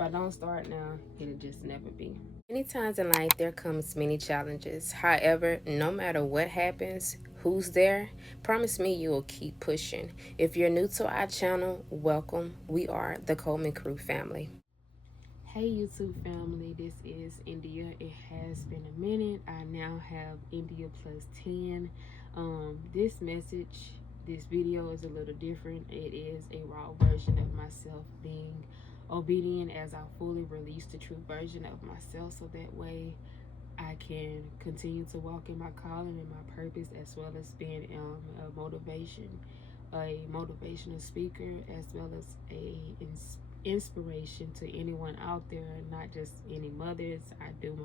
if I don't start now, it'll just never be. Many times in life, there comes many challenges. However, no matter what happens, who's there, promise me you will keep pushing. If you're new to our channel, welcome. We are the Coleman Crew family. Hey YouTube family, this is India. It has been a minute. I now have India plus 10. This video is a little different. It is a raw version of myself being obedient as I fully release the true version of myself, so that way I can continue to walk in my calling and my purpose, as well as being a motivational speaker, as well as a inspiration to anyone out there, not just any mothers. I do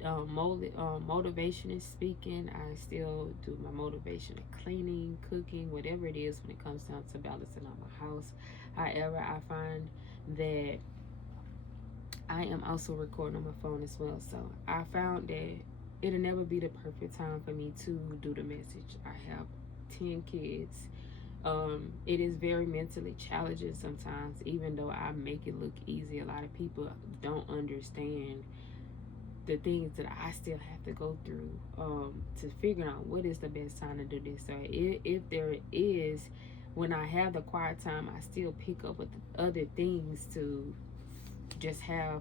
my motivational speaking. I still do my motivational cleaning, cooking, whatever it is when it comes down to balancing out my house. However, I find that I am also recording on my phone as well. So I found that it'll never be the perfect time for me to do the message. I have 10 kids. It is very mentally challenging sometimes, even though I make it look easy. A lot of people don't understand the things that I still have to go through to figure out what is the best time to do this. So if there is, when I have the quiet time, I still pick up with other things to just have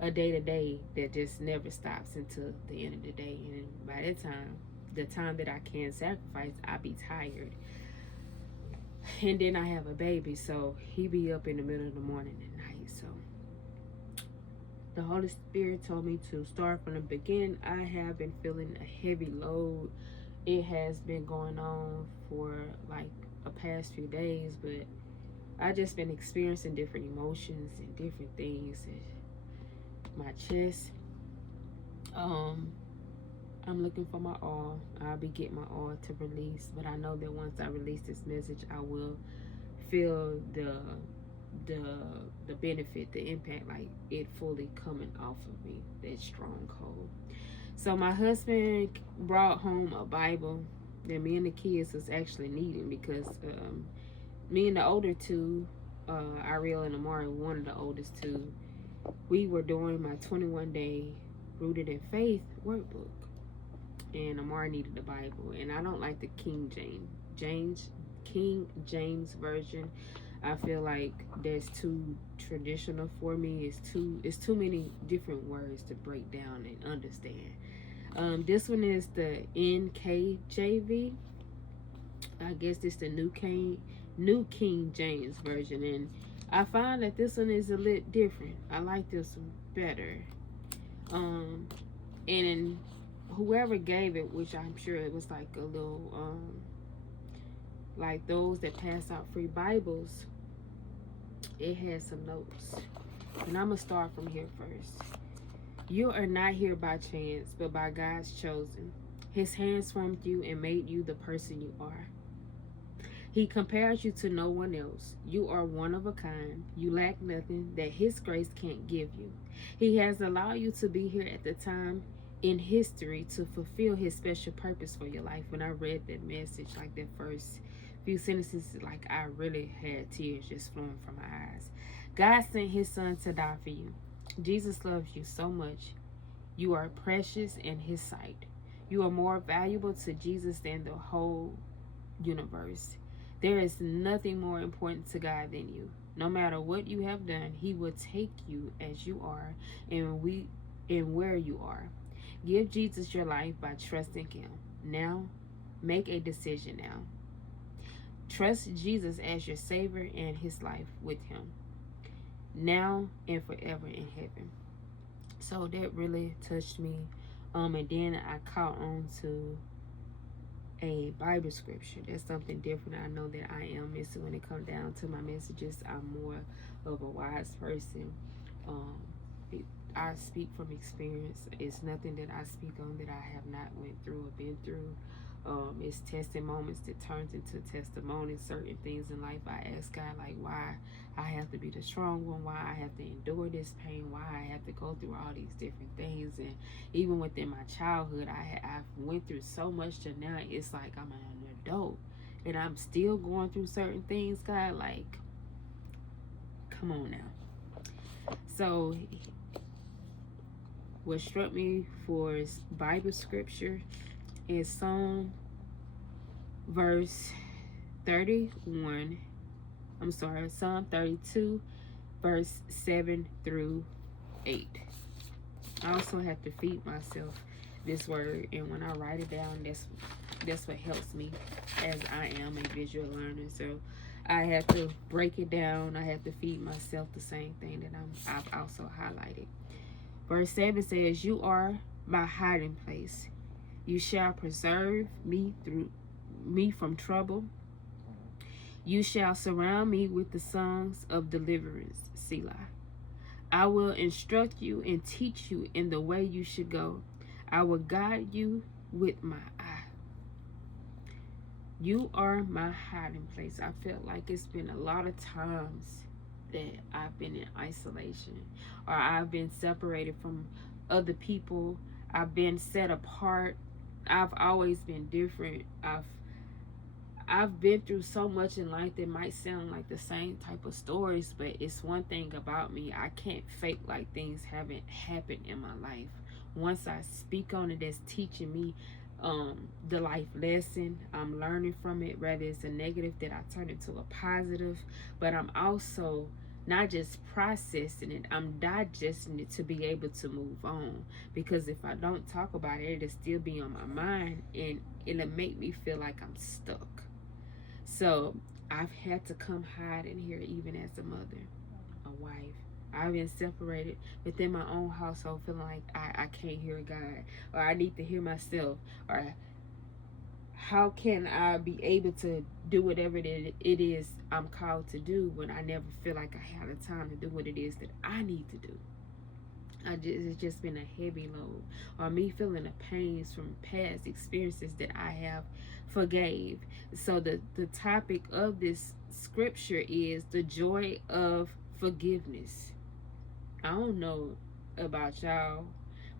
a day-to-day that just never stops until the end of the day. And by that time, the time that I can sacrifice, I be tired. And then I have a baby, so he be up in the middle of the morning and night. So the Holy Spirit told me to start from the beginning. I have been feeling a heavy load. It has been going on for like the past few days, but I just been experiencing different emotions and different things in my chest. I'm looking for my all. I'll be getting my all to release, but I know that once I release this message, I will feel the benefit, the impact, like it fully coming off of me, that stronghold. So my husband brought home a Bible that me and the kids was actually needing, because me and the older two, Ariel and Amari, one of the oldest two, we were doing my 21-day Rooted in Faith workbook, and Amari needed the Bible, and I don't like the King James version. I feel like that's too traditional for me. It's too many different words to break down and understand. This one is the NKJV. I guess it's the New King James version, and I find that this one is a little different. I like this one better. And whoever gave it, which I'm sure it was like a little like those that pass out free Bibles, it has some notes, and I'm gonna start from here first. You are not here by chance, but by God's chosen. His hands formed you and made you the person you are. He compares you to no one else. You are one of a kind. You lack nothing that His grace can't give you. He has allowed you to be here at the time in history to fulfill His special purpose for your life. When I read that message, like that first few sentences, like I really had tears just flowing from my eyes. God sent His Son to die for you. Jesus loves you so much. You are precious in His sight. You are more valuable to Jesus than the whole universe. There is nothing more important to God than you. No matter what you have done, He will take you as you are and where you are. Give Jesus your life by trusting Him. Now, make a decision now. Trust Jesus as your Savior and His life with Him, now and forever in heaven. So that really touched me. And then I caught on to a Bible scripture. That's something different. I know that I am missing when it comes down to my messages. I'm more of a wise person. I speak from experience. It's nothing that I speak on that I have not went through or been through. It's testing moments that turns into testimonies. Certain things in life, I ask God, like, why I have to be the strong one, why I have to endure this pain, why I have to go through all these different things. And even within my childhood, I went through so much to now it's like I'm an adult and I'm still going through certain things. God, like, come on now. So what struck me for Bible scripture is Psalm verse 31. I'm sorry, Psalm 32, verse 7 through 8. I also have to feed myself this word, and when I write it down, that's what helps me, as I am a visual learner. So I have to break it down. I have to feed myself the same thing that I've also highlighted. Verse 7 says, "You are my hiding place. You shall preserve me from trouble. You shall surround me with the songs of deliverance." Selah. "I will instruct you and teach you in the way you should go. I will guide you with my eye." You are my hiding place. I felt like it's been a lot of times that I've been in isolation, or I've been separated from other people. I've been set apart. I've always been different. I've been through so much in life that might sound like the same type of stories, but it's one thing about me. I can't fake like things haven't happened in my life. Once I speak on it, that's teaching me the life lesson. I'm learning from it, whether it's a negative that I turn into a positive, but I'm also not just processing it, I'm digesting it to be able to move on. Because if I don't talk about it, it'll still be on my mind, and it'll make me feel like I'm stuck. So I've had to come hide in here, even as a mother, a wife. I've been separated within my own household, feeling like I can't hear God, or I need to hear myself, or how can I be able to do whatever it is I'm called to do when I never feel like I have the time to do what it is that I need to do? It's just been a heavy load, or me feeling the pains from past experiences that I have forgave. So the topic of this scripture is the joy of forgiveness. I don't know about y'all,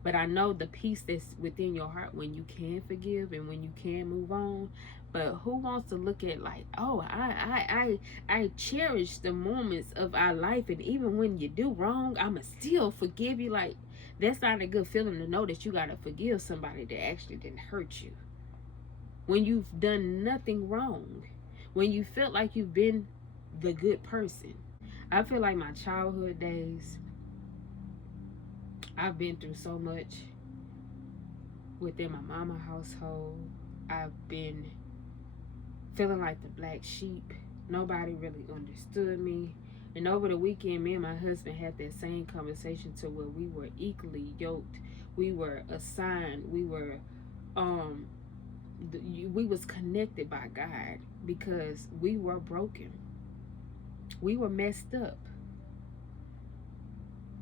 but I know the peace that's within your heart when you can forgive and when you can move on. But who wants to look at like, oh, I cherish the moments of our life, and even when you do wrong, I'ma still forgive you. Like, that's not a good feeling to know that you gotta forgive somebody that actually didn't hurt you. When you've done nothing wrong, when you felt like you've been the good person. I feel like my childhood days, I've been through so much within my mama household. I've been feeling like the black sheep. Nobody really understood me. And over the weekend, me and my husband had that same conversation to where we were equally yoked. We were assigned. We was connected by God because we were broken. We were messed up.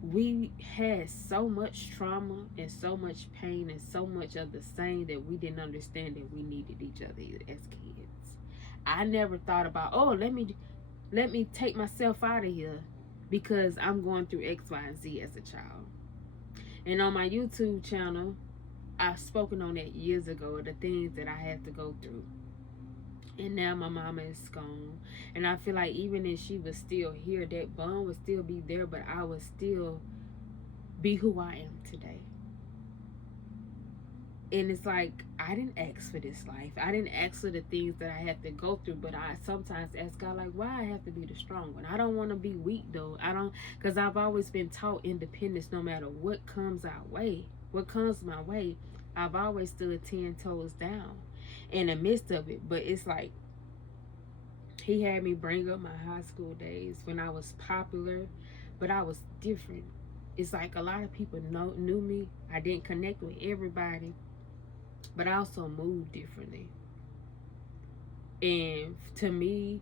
We had so much trauma and so much pain and so much of the same that we didn't understand that we needed each other as kids. I never thought about, oh, let me take myself out of here because I'm going through X, Y, and Z as a child. And on my YouTube channel, I've spoken on that years ago, the things that I had to go through. And now my mama is gone. And I feel like even if she was still here, that bond would still be there, but I would still be who I am today. And it's like, I didn't ask for this life. I didn't ask for the things that I had to go through, but I sometimes ask God, like, why I have to be the strong one? I don't want to be weak, though. Because I've always been taught independence no matter what comes our way. What comes my way, I've always stood 10 toes down in the midst of it. But it's like, he had me bring up my high school days when I was popular, but I was different. It's like a lot of people knew me. I didn't connect with everybody, but I also moved differently. And to me,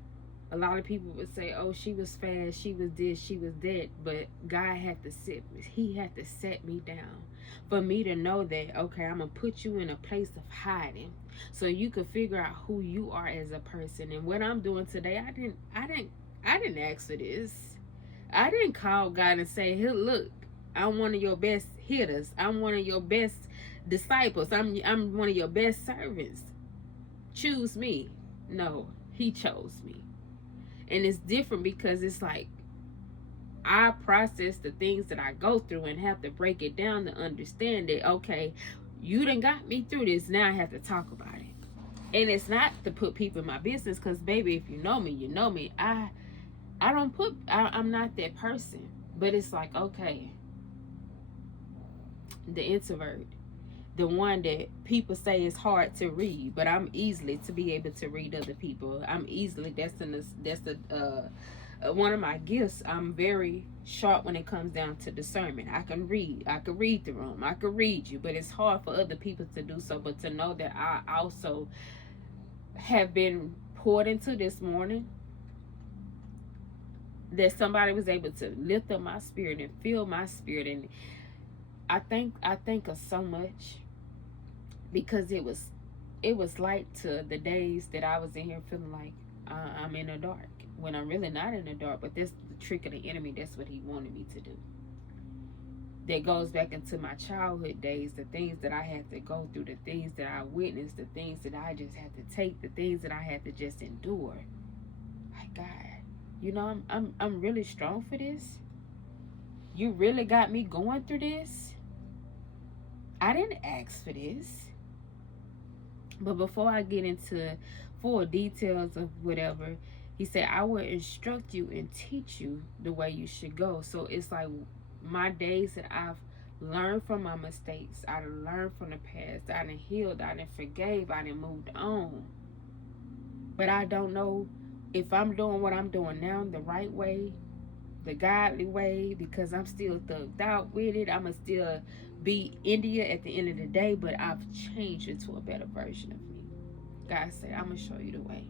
a lot of people would say, oh, she was fast, she was this, she was that. But God had to set me down for me to know that, okay, I'm going to put you in a place of hiding so you could figure out who you are as a person. And what I'm doing today, I didn't ask for this. I didn't call God and say, hey, look, I'm one of your best hitters. I'm one of your best disciples. I'm one of your best servants. Choose me. No, he chose me. And it's different because it's like, I process the things that I go through and have to break it down to understand that, okay, you done got me through this. Now I have to talk about it. And it's not to put people in my business, because baby, if you know me, you know me. I'm not that person. But it's like, okay, the introvert, the one that people say is hard to read, but I'm easily to be able to read other people. I'm easily, that's the one of my gifts. I'm very sharp when it comes down to discernment. I can read the room, I can read you, but it's hard for other people to do so. But to know that I also have been poured into this morning, that somebody was able to lift up my spirit and fill my spirit. And I think of so much, because it was light to the days that I was in here feeling like I'm in the dark, when I'm really not in the dark. But that's the trick of the enemy. That's what he wanted me to do. That goes back into my childhood days, the things that I had to go through, the things that I witnessed, the things that I just had to take, the things that I had to just endure. My God, I'm really strong for this. You really got me going through this. I didn't ask for this. But before I get into full details of whatever, he said, I will instruct you and teach you the way you should go. So it's like my days that I've learned from my mistakes, I done learned from the past, I done healed, I done forgave, I done moved on. But I don't know if I'm doing what I'm doing now the right way, the godly way, because I'm still thugged out with it. I'ma still be India at the end of the day, but I've changed into a better version of me. God said, I'm gonna show you the way.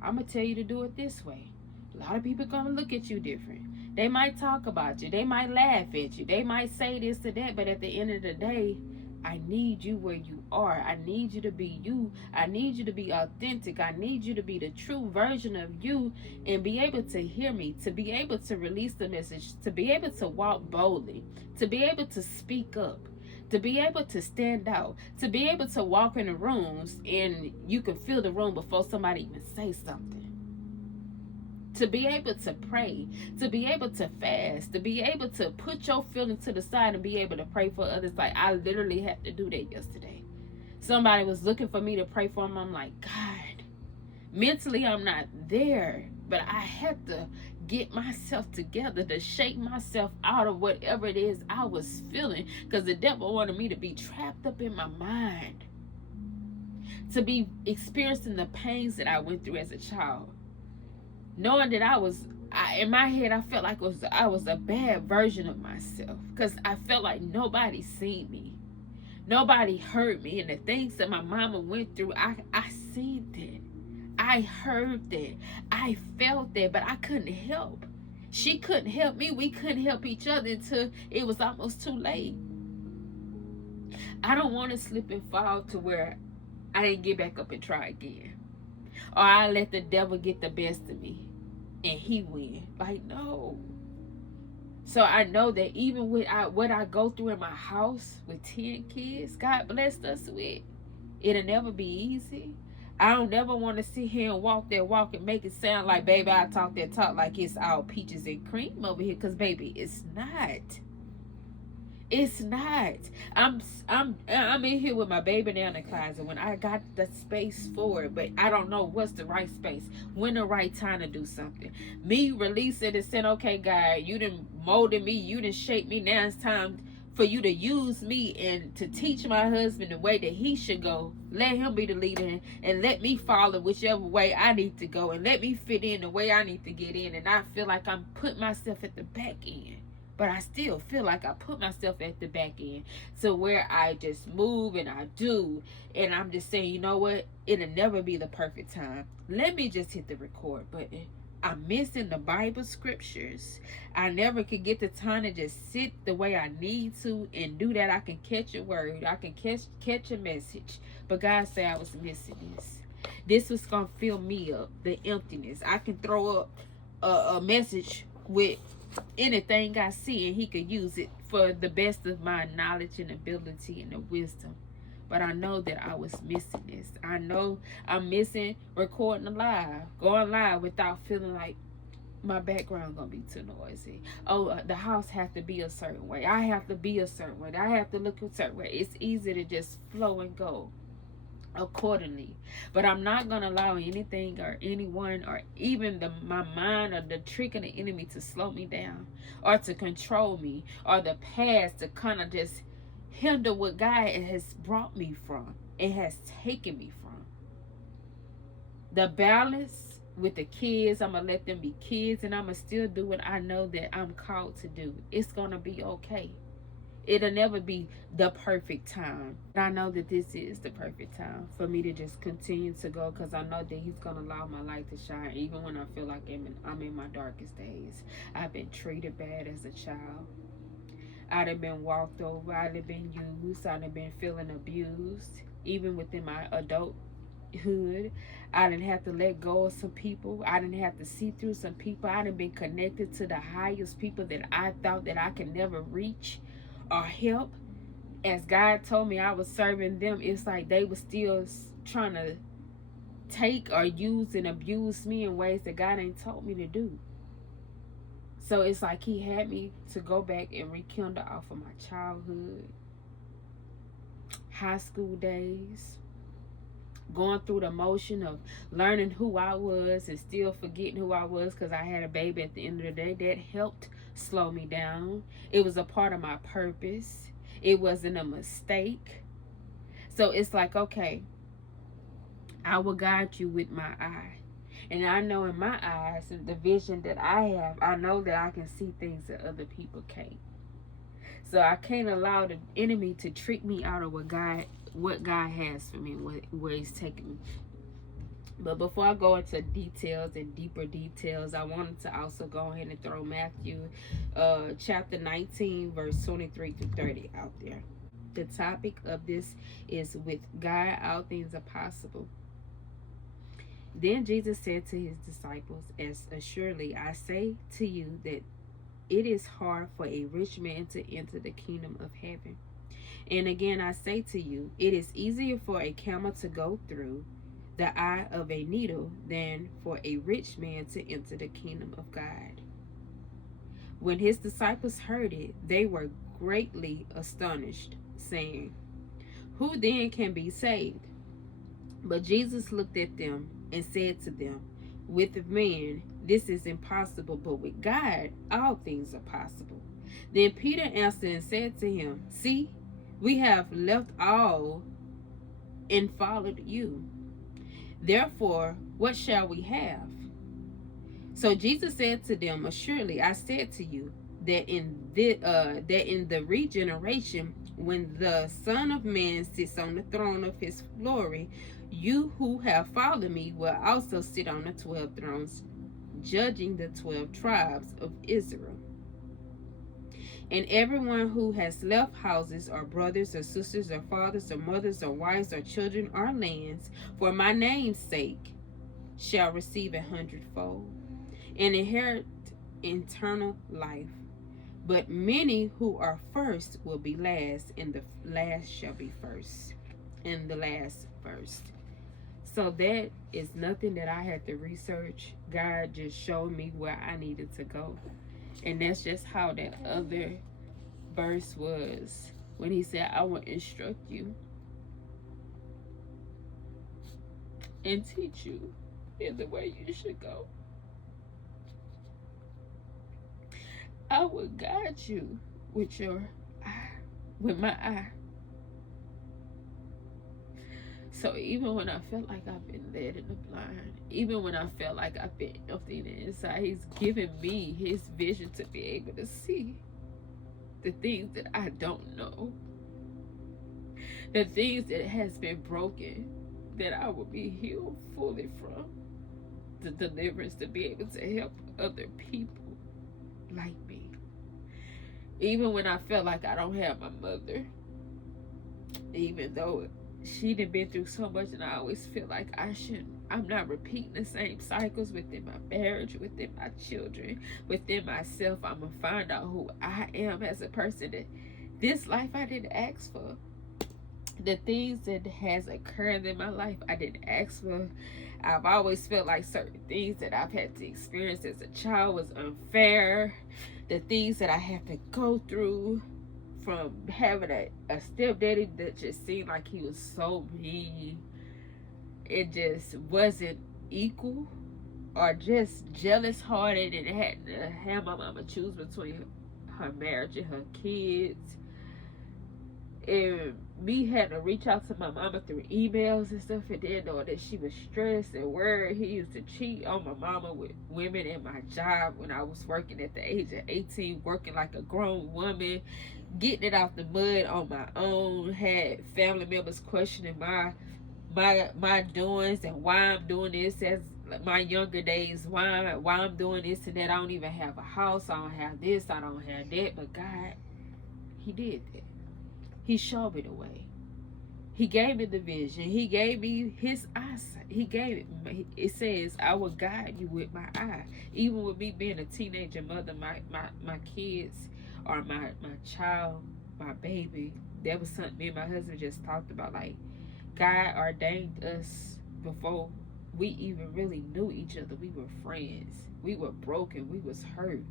I'm gonna tell you to do it this way. A lot of people gonna look at you different. They might talk about you, they might laugh at you, they might say this or that, but at the end of the day, I need you where you are. I need you to be you. I need you to be authentic. I need you to be the true version of you and be able to hear me, to be able to release the message, to be able to walk boldly, to be able to speak up, to be able to stand out, to be able to walk in the rooms and you can feel the room before somebody even say something. To be able to pray, to be able to fast, to be able to put your feelings to the side and be able to pray for others. Like, I literally had to do that yesterday. Somebody was looking for me to pray for them. I'm like, God, mentally I'm not there, but I had to get myself together to shake myself out of whatever it is I was feeling, because the devil wanted me to be trapped up in my mind, to be experiencing the pains that I went through as a child. Knowing that in my head, I felt like I was a bad version of myself, because I felt like nobody seen me, nobody heard me, and the things that my mama went through, I seen that, I heard that, I felt that, but I couldn't help. She couldn't help me. We couldn't help each other until it was almost too late. I don't want to slip and fall to where I didn't get back up and try again, or I let the devil get the best of me and he win. Like, no. So I know that even with what I go through in my house with 10 kids, God blessed us with, it'll never be easy. I don't never want to sit here and walk that walk and make it sound like, baby, I talk that talk like it's all peaches and cream over here, because baby, it's not. It's not. I'm in here with my baby down in the closet when I got the space for it, but I don't know what's the right space, when the right time to do something. Me releasing and saying, okay, God, you done molded me, you done shaped me. Now it's time for you to use me and to teach my husband the way that he should go. Let him be the leader and let me follow whichever way I need to go, and let me fit in the way I need to get in. And I feel like I'm putting myself at the back end. But I still feel like I put myself at the back end, so where I just move and I do, and I'm just saying, you know what, it'll never be the perfect time. Let me just hit the record button. I'm missing the Bible scriptures. I never could get the time to just sit the way I need to and do that. I can catch a word. I can catch a message. But God said I was missing this. This was going to fill me up, the emptiness. I can throw up a message with anything I see, and he could use it for the best of my knowledge and ability and the wisdom. But I know that I was missing this. I know I'm missing recording live, going live without feeling like my background gonna be too noisy. Oh, the house has to be a certain way. I have to be a certain way. I have to look a certain way. It's easy to just flow and go accordingly. But I'm not gonna allow anything or anyone or even my mind or the trick of the enemy to slow me down or to control me or the past to kind of just hinder what God has brought me from. It has taken me from. The balance with the kids, I'm gonna let them be kids and I'm gonna still do what I know that I'm called to do. It's gonna be okay. It'll never be the perfect time. But I know that this is the perfect time for me to just continue to go, because I know that he's gonna allow my light to shine even when I feel like I'm in my darkest days. I've been treated bad as a child. I'd have been walked over. I'd have been used. I'd have been feeling abused. Even within my adulthood, I didn't have to let go of some people. I didn't have to see through some people. I didn't been connected to the highest people that I thought that I could never reach or help. As God told me I was serving them, it's like they were still trying to take or use and abuse me in ways that God ain't told me to do. So it's like he had me to go back and rekindle off of my childhood, high school days, going through the motion of learning who I was and still forgetting who I was because I had a baby at the end of the day. That helped slow me down. It was a part of my purpose. It wasn't a mistake. So it's like, okay, I will guide you with my eye. And I know in my eyes and the vision that I have, I know that I can see things that other people can't. So I can't allow the enemy to trick me out of what God has for me, where he's taking me. But before I go into details and deeper details, I wanted to also go ahead and throw Matthew chapter 19, verse 23 through 30 out there. The topic of this is, with God, all things are possible. Then Jesus said to his disciples, as assuredly I say to you that it is hard for a rich man to enter the kingdom of heaven. And again, I say to you, it is easier for a camel to go through the eye of a needle than for a rich man to enter the kingdom of God. When his disciples heard it, they were greatly astonished, saying, who then can be saved? But Jesus looked at them and said to them, with man this is impossible, but with God all things are possible. Then Peter answered and said to him, see, we have left all and followed you. Therefore, what shall we have? So Jesus said to them, assuredly I said to you that in the regeneration, when the Son of Man sits on the throne of his glory, you who have followed me will also sit on the 12 thrones, judging the 12 tribes of Israel. And everyone who has left houses or brothers or sisters or fathers or mothers or wives or children or lands for my name's sake shall receive 100-fold and inherit eternal life. But many who are first will be last, and the last shall be first, and the last first. So that is nothing that I had to research. God just showed me where I needed to go. And that's just how that other verse was when he said, I will instruct you and teach you in the way you should go. I will guide you with your eye, with my eye. So even when I felt like I've been led in the blind, even when I felt like I've been empty in the inside, he's given me his vision to be able to see the things that I don't know, the things that has been broken, that I will be healed fully from, the deliverance to be able to help other people like me. Even when I felt like I don't have my mother, even though she done been through so much, and I always feel like I'm not repeating the same cycles within my marriage, within my children, within myself. I'm gonna find out who I am as a person. That this life I didn't ask for. The things that has occurred in my life I didn't ask for. I've always felt like certain things that I've had to experience as a child was unfair. The things that I had to go through from having a stepdaddy that just seemed like he was so mean. It just wasn't equal, or just jealous hearted, and had to have my mama choose between her marriage and her kids. And me had to reach out to my mama through emails and stuff, and then know that she was stressed and worried. He used to cheat on my mama with women in my job when I was working at the age of 18, working like a grown woman, getting it out the mud on my own. Had family members questioning my doings and why I'm doing this as my younger days, why I'm doing this and that. I don't even have a house, I don't have this, I don't have that. But God, he did that. He showed me the way. He gave me the vision. He gave me his eyesight. He gave it. It says, I will guide you with my eye. Even with me being a teenager mother, my kids, or my child, my baby, that was something me and my husband just talked about. Like, God ordained us before we even really knew each other. We were friends. We were broken. We was hurt.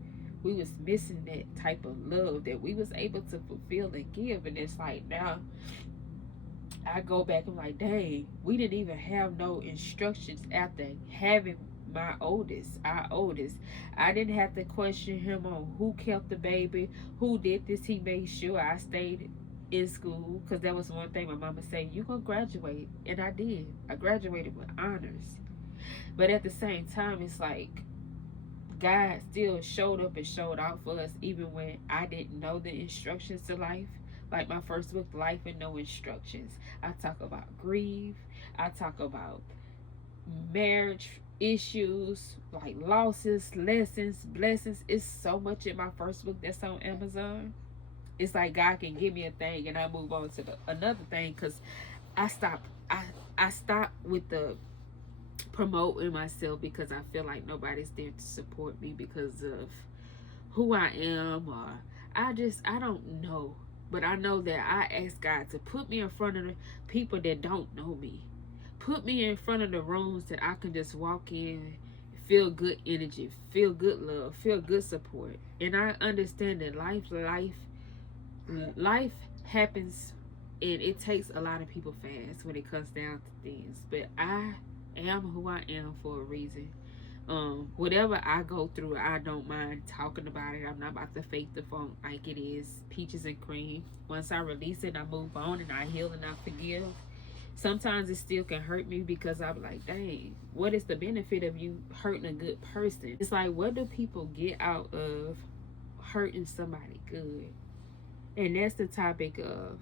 We was missing that type of love that we was able to fulfill and give. And it's like, now I go back and like, dang, we didn't even have no instructions after having our oldest. I didn't have to question him on who kept the baby, who did this. He made sure I stayed in school, because that was one thing my mama said, you gonna graduate. And I did. I graduated with honors. But at the same time, it's like God still showed up and showed out for us even when I didn't know the instructions to life. Like my first book, Life and No Instructions. I talk about grief. I talk about marriage issues, like losses, lessons, blessings. It's so much in my first book that's on Amazon. It's like God can give me a thing and I move on to another thing, because I stopped with the promoting myself, because I feel like nobody's there to support me because of who I am, or I don't know. But I know that I ask God to put me in front of the people that don't know me. Put me in front of the rooms that I can just walk in, feel good energy, feel good love, feel good support. And I understand that life happens, and it takes a lot of people fast when it comes down to things. But I am who I am for a reason. Whatever I go through, I don't mind talking about it. I'm not about to fake the funk like it is peaches and cream. Once I release it, I move on and I heal and I forgive. Sometimes it still can hurt me, because I'm like, dang, what is the benefit of you hurting a good person? It's like, what do people get out of hurting somebody good? And that's the topic of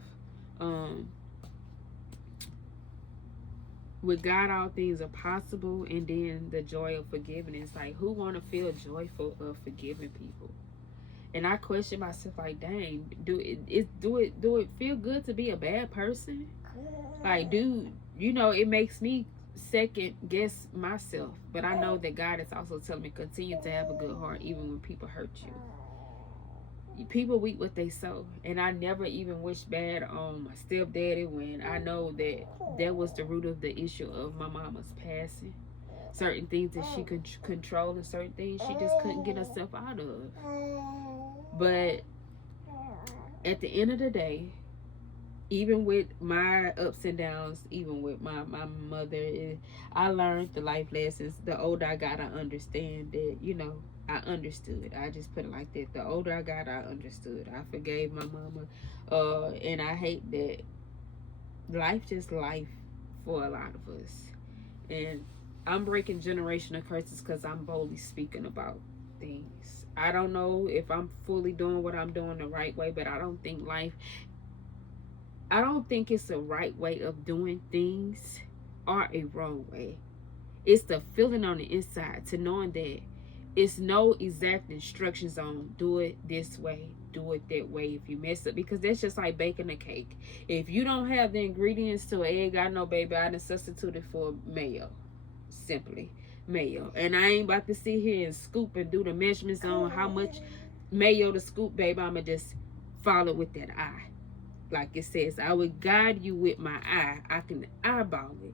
with God all things are possible, and then the joy of forgiveness. Like, who want to feel joyful of forgiving people? And I question myself, like, dang, do it feel good to be a bad person? Like, it makes me second guess myself. But I know that God is also telling me, continue to have a good heart even when people hurt you. People reap what they sow. And I never even wish bad on my stepdaddy, when I know that was the root of the issue of my mama's passing. Certain things that she could control, and certain things she just couldn't get herself out of. But at the end of the day, even with my ups and downs, even with my mother, I learned the life lessons. The older I got, I understand that, I understood. I just put it like that. The older I got, I understood. I forgave my mama. And I hate that life just life for a lot of us. And I'm breaking generational curses because I'm boldly speaking about things. I don't know if I'm fully doing what I'm doing the right way, but I don't think it's a right way of doing things or a wrong way. It's the feeling on the inside, to knowing that it's no exact instructions on do it this way, do it that way if you mess up, because that's just like baking a cake. If you don't have the ingredients to an egg, I know, baby, I done substituted for mayo. Simply mayo. And I ain't about to sit here and scoop and do the measurements on how much mayo to scoop, baby. I'ma just follow with that eye. Like it says, I will guide you with my eye. I can eyeball it.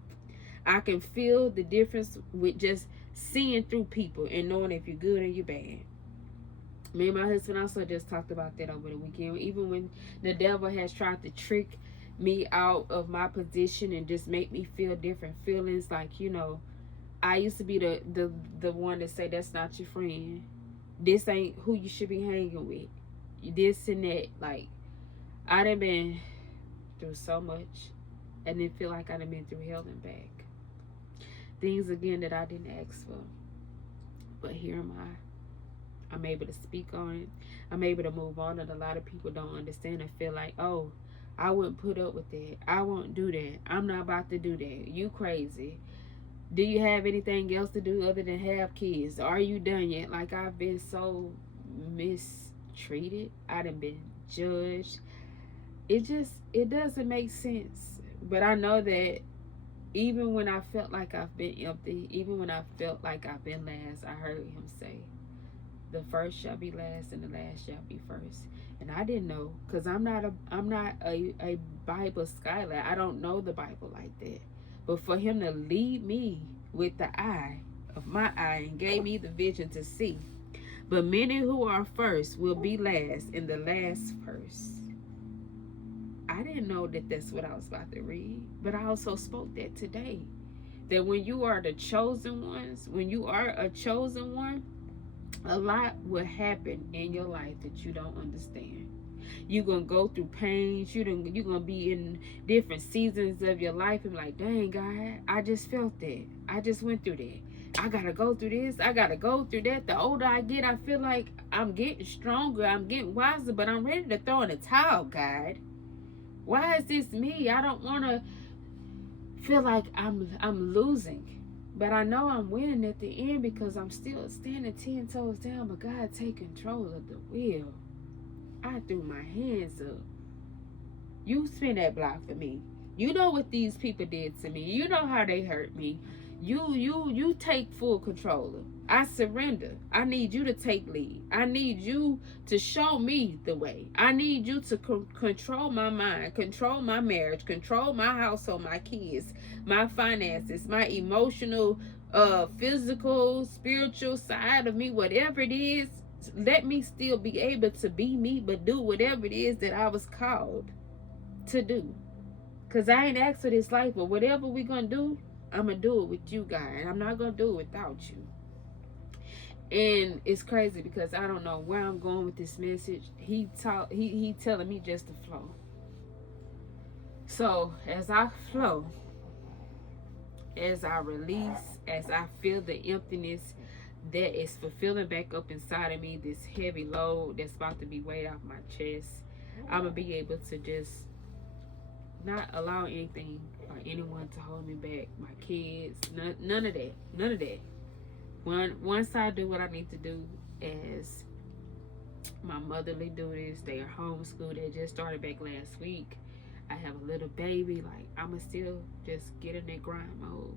I can feel the difference with just seeing through people and knowing if you're good or you're bad. Me and my husband also just talked about that over the weekend. Even when the devil has tried to trick me out of my position and just make me feel different feelings, like, you know, I used to be the one to say that's not your friend. This ain't who you should be hanging with. This and that. Like, I done been through so much and then feel like I done been through hell and back. Things again that I didn't ask for. But here am I. I'm able to speak on it. I'm able to move on. And a lot of people don't understand and feel like, oh, I wouldn't put up with that. I won't do that. I'm not about to do that. You crazy. Do you have anything else to do other than have kids? Are you done yet? Like, I've been so mistreated. I done been judged. It doesn't make sense. But I know that even when I felt like I've been empty, even when I felt like I've been last, I heard him say, the first shall be last and the last shall be first. And I didn't know, because I'm not a Bible scholar. I don't know the Bible like that. But for him to lead me with the eye of my eye and gave me the vision to see. But many who are first will be last, and the last first. I didn't know that that's what I was about to read. But I also spoke that today. That when you are the chosen ones, when you are a chosen one, a lot will happen in your life that you don't understand. You're going to go through pains. You're going to be in different seasons of your life and be like, dang, God, I just felt that. I just went through that. I got to go through this. I got to go through that. The older I get, I feel like I'm getting stronger. I'm getting wiser, but I'm ready to throw in the towel, God. Why is this me? I don't want to feel like I'm losing. But I know I'm winning at the end because I'm still standing 10 toes down. But God, take control of the wheel. I threw my hands up. You spin that block for me. You know what these people did to me. You know how they hurt me. You take full control. I surrender. I need you to take lead. I need you to show me the way. I need you to control my mind, control my marriage, control my household, my kids, my finances, my emotional, physical, spiritual side of me, whatever it is. Let me still be able to be me, but do whatever it is that I was called to do. Because I ain't asked for this life, but whatever we're going to do, I'm going to do it with you, God. And I'm not going to do it without you. And it's crazy because I don't know where I'm going with this message. He telling me just to flow. So as I flow, as I release, as I feel the emptiness that is fulfilling back up inside of me, this heavy load that's about to be weighed off my chest, I'm going to be able to just not allow anything or anyone to hold me back. My kids, none of that. Once I do what I need to do as my motherly duties, they are homeschooled. They just started back last week. I have a little baby. Like, I'ma still just get in that grind mode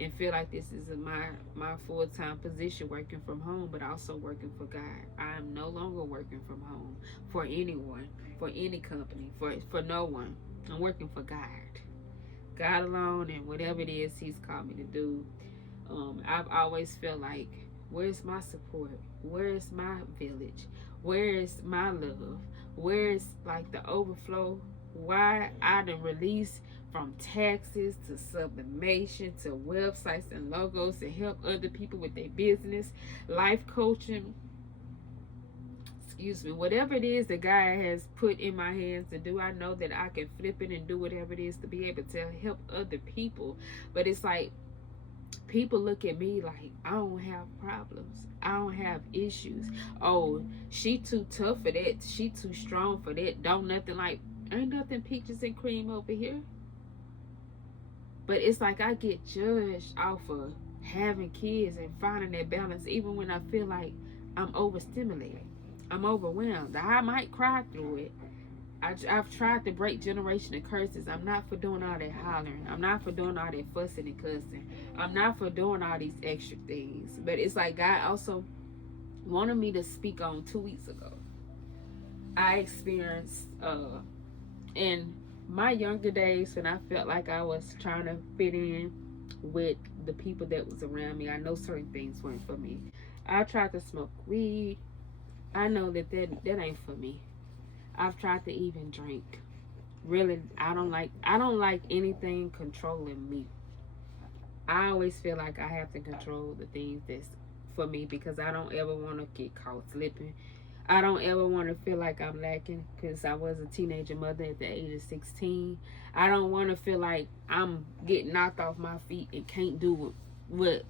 and feel like this is my full-time position, working from home, but also working for God. I am no longer working from home for anyone, for any company, for no one. I'm working for God alone, and whatever it is He's called me to do. I've always felt like, where's my support? Where's my village? Where's my love? Where's like the overflow? Why I done release from taxes to sublimation to websites and logos to help other people with their business, life coaching, whatever it is that God has put in my hands to do, I know that I can flip it and do whatever it is to be able to help other people. But it's like, people look at me like I don't have problems. I don't have issues. Oh, she too tough for that. She too strong for that. Ain't nothing peaches and cream over here. But it's like I get judged off of having kids and finding that balance, even when I feel like I'm overstimulated. I'm overwhelmed. I might cry through it. I've tried to break generational curses. I'm not for doing all that hollering. I'm not for doing all that fussing and cussing. I'm not for doing all these extra things. But it's like God also wanted me to speak on 2 weeks ago. I experienced in my younger days when I felt like I was trying to fit in with the people that was around me. I know certain things weren't for me. I tried to smoke weed. I know that ain't for me. I've tried to even drink. Really, I don't like anything controlling me. I always feel like I have to control the things that's for me because I don't ever want to get caught slipping. I don't ever want to feel like I'm lacking because I was a teenager mother at the age of 16. I don't want to feel like I'm getting knocked off my feet and can't do what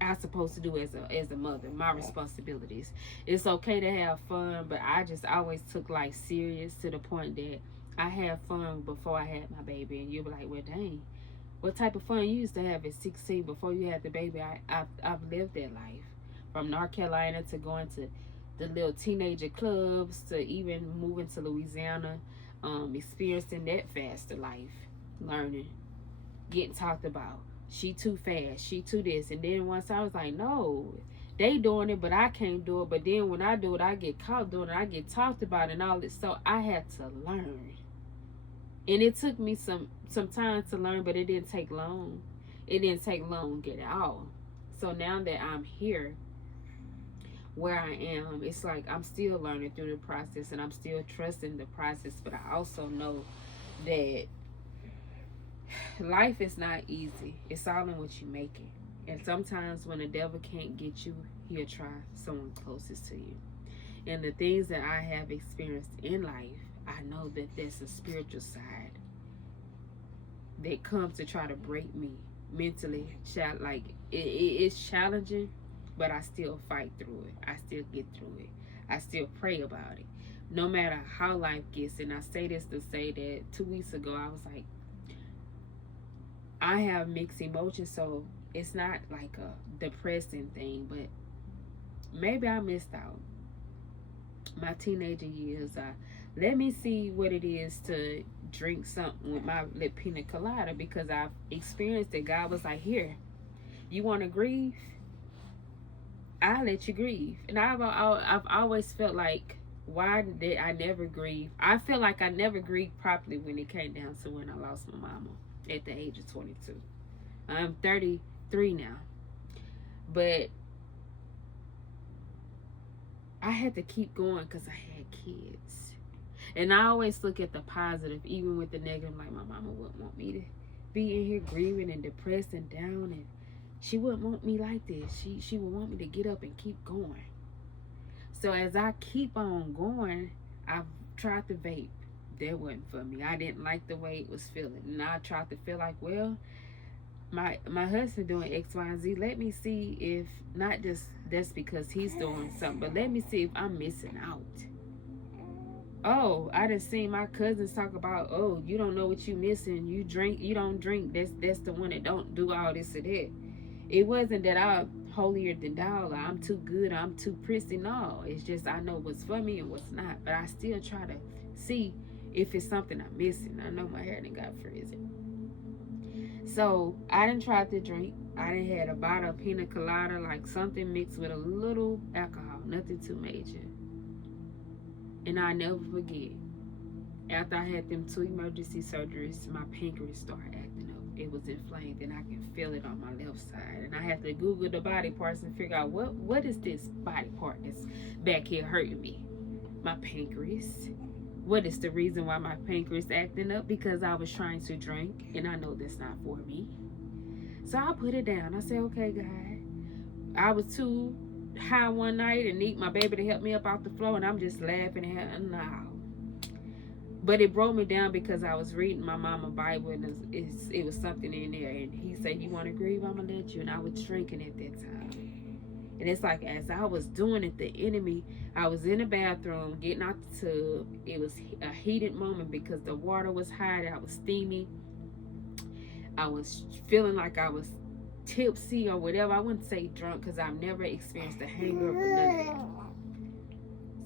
I'm supposed to do as a mother, my responsibilities. It's okay to have fun, but I just always took life serious to the point that I had fun before I had my baby. And you'll be like, well, dang, what type of fun you used to have at 16 before you had the baby? I've lived that life. From North Carolina to going to the little teenager clubs to even moving to Louisiana, experiencing that faster life, learning, getting talked about. She too fast, she too this. And then once I was like, no, they doing it, but I can't do it. But then when I do it, I get caught doing it, I get talked about and all this. So I had to learn. And it took me some time to learn, but it didn't take long. It didn't take long at all. So now that I'm here where I am, it's like I'm still learning through the process and I'm still trusting the process, but I also know that life is not easy. It's all in what you make it. And sometimes when the devil can't get you, he'll try someone closest to you. And the things that I have experienced in life, I know that there's a spiritual side that comes to try to break me mentally. Like it's challenging, but I still fight through it. I still get through it. I still pray about it. No matter how life gets. And I say this to say that 2 weeks ago, I was like, I have mixed emotions, so it's not like a depressing thing, but maybe I missed out. My teenager years, let me see what it is to drink something with my little pina colada because I've experienced it. God was like, here, you want to grieve? I'll let you grieve. And I've always felt like, why did I never grieve? I feel like I never grieved properly when it came down to when I lost my mama at the age of 22. I'm 33 now. But I had to keep going because I had kids. And I always look at the positive, even with the negative. Like, my mama wouldn't want me to be in here grieving and depressed and down. And she wouldn't want me like this. She would want me to get up and keep going. So as I keep on going, I've tried to vape. That wasn't for me. I didn't like the way it was feeling. And I tried to feel like, well, my husband doing X, Y, and Z. Let me see if not just that's because he's doing something, but let me see if I'm missing out. Oh, I done seen my cousins talk about, oh, you don't know what you missing. You drink, you don't drink. That's the one that don't do all this or that. It wasn't that I'm holier than thou, or I'm too good, or I'm too prissy. No, it's just I know what's for me and what's not. But I still try to see if it's something I'm missing. I know my hair done got frizzy. So I done tried to drink. I done had a bottle of pina colada, like something mixed with a little alcohol, nothing too major. And I never forget, after I had them 2 emergency surgeries, my pancreas started acting up. It was inflamed and I can feel it on my left side. And I had to Google the body parts and figure out what is this body part that's back here hurting me? My pancreas. What is the reason why my pancreas acting up? Because I was trying to drink and I know that's not for me. So I put it down. I said, okay, God. I was too high one night and need my baby to help me up off the floor and I'm just laughing at her. No. But it broke me down because I was reading my mama Bible and it was something in there. And he said, you want to grieve? I'm going to let you. And I was drinking at that time. And it's like as I was doing it, the enemy, I was in the bathroom getting out the tub. It was a heated moment because the water was hot. I was steamy. I was feeling like I was tipsy or whatever. I wouldn't say drunk because I've never experienced a hangover or nothing.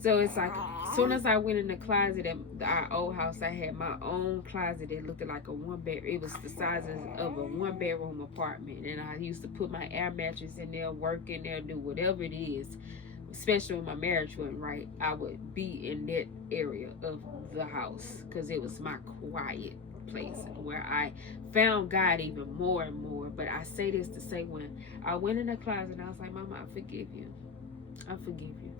So it's like as soon as I went in the closet at our old house, I had my own closet that looked like a one bed. It was the size of a 1-bedroom apartment. And I used to put my air mattress in there, work in there, do whatever it is. Especially when my marriage wasn't right, I would be in that area of the house because it was my quiet place where I found God even more and more. But I say this to say, when I went in the closet and I was like, Mama, I forgive you. I forgive you.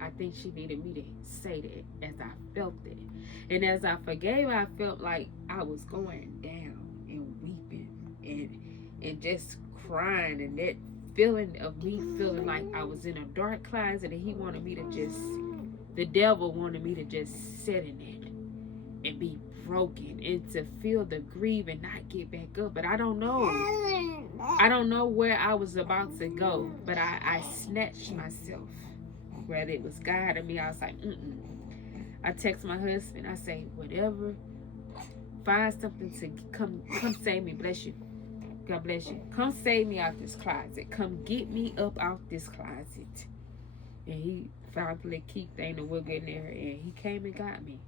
I think she needed me to say that as I felt it. And as I forgave, I felt like I was going down and weeping and just crying, and that feeling of me feeling like I was in a dark closet and he wanted me to just, the devil wanted me to just sit in it and be broken and to feel the grief and not get back up. But I don't know where I was about to go, but I snatched myself. Whether it was God or me, I was like, I text my husband, I say, whatever, find something to come save me. Bless you. God bless you. Come save me out this closet. Come get me up out this closet. And he found the little key thing and we'll get in there, and he came and got me.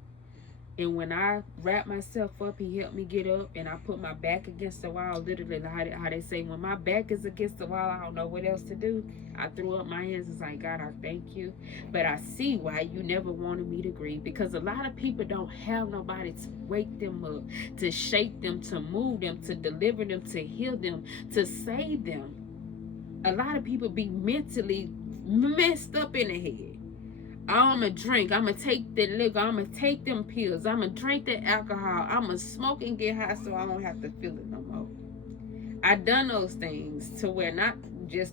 And when I wrapped myself up, he helped me get up, and I put my back against the wall. Literally, how they say, when my back is against the wall, I don't know what else to do. I threw up my hands and was like, God, I thank you. But I see why you never wanted me to grieve, because a lot of people don't have nobody to wake them up, to shake them, to move them, to deliver them, to heal them, to save them. A lot of people be mentally messed up in the head. I'm going to drink. I'm going to take the liquor. I'm going to take them pills. I'm going to drink the alcohol. I'm going to smoke and get high so I don't have to feel it no more. I done those things to where not just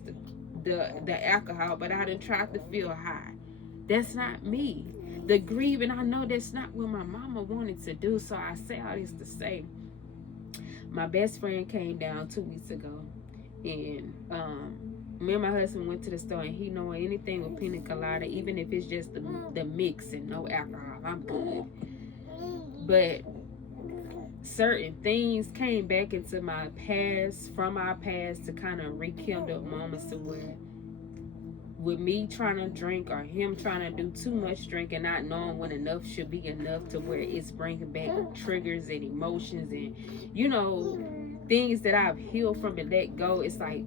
the alcohol, but I done tried to feel high. That's not me. The grieving, I know that's not what my mama wanted to do. So I say all this to say, my best friend came down 2 weeks ago, and me and my husband went to the store, and he know anything with pina colada, even if it's just the mix and no alcohol, I'm good. But certain things came back into my past, from our past, to kind of rekindle moments to where, with me trying to drink or him trying to do too much drink and not knowing when enough should be enough, to where it's bringing back triggers and emotions and, you know, things that I've healed from and let go. It's like,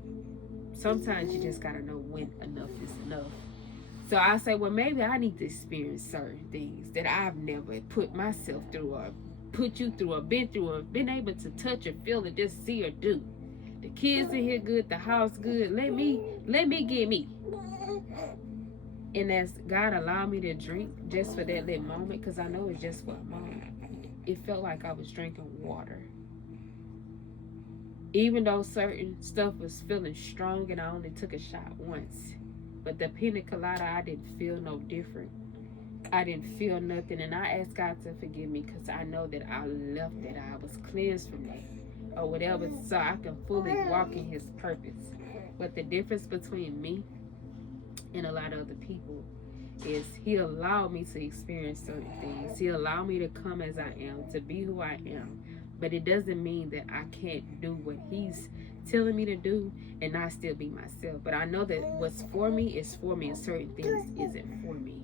sometimes you just gotta know when enough is enough. So I say, well, maybe I need to experience certain things that I've never put myself through, or put you through, or been through, or been able to touch or feel or just see or do. The kids in here good, the house good. Let me get me. And as God allowed me to drink just for that little moment, because I know it's just for a moment, it felt like I was drinking water. Even though certain stuff was feeling strong and I only took a shot once. But the pina colada, I didn't feel no different. I didn't feel nothing. And I asked God to forgive me, because I know that I left it. I was cleansed from that or whatever, so I can fully walk in his purpose. But the difference between me and a lot of other people is he allowed me to experience certain things. He allowed me to come as I am, to be who I am. But it doesn't mean that I can't do what he's telling me to do and not still be myself. But I know that what's for me is for me, and certain things isn't for me.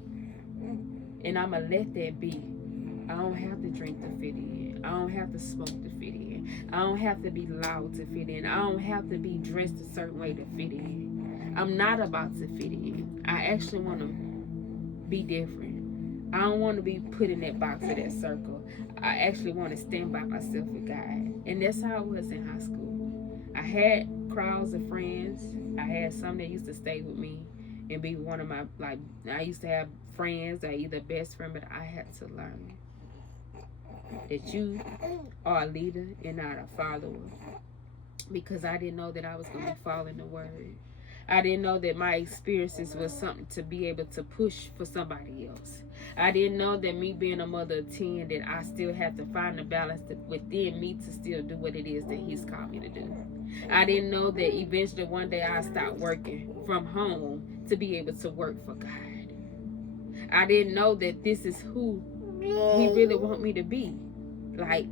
And I'm going to let that be. I don't have to drink to fit in. I don't have to smoke to fit in. I don't have to be loud to fit in. I don't have to be dressed a certain way to fit in. I'm not about to fit in. I actually want to be different. I don't want to be put in that box or that circle. I actually want to stand by myself with God. And that's how it was in high school. I had crowds of friends. I had some that used to stay with me and be one of my, like, I used to have friends that either best friend, but I had to learn that you are a leader and not a follower. Because I didn't know that I was going to be following the word. I didn't know that my experiences was something to be able to push for somebody else. I didn't know that me being a mother of 10, that I still have to find the balance within me to still do what it is that he's called me to do. I didn't know that eventually one day I stopped working from home to be able to work for God. I didn't know that this is who he really want me to be. Like,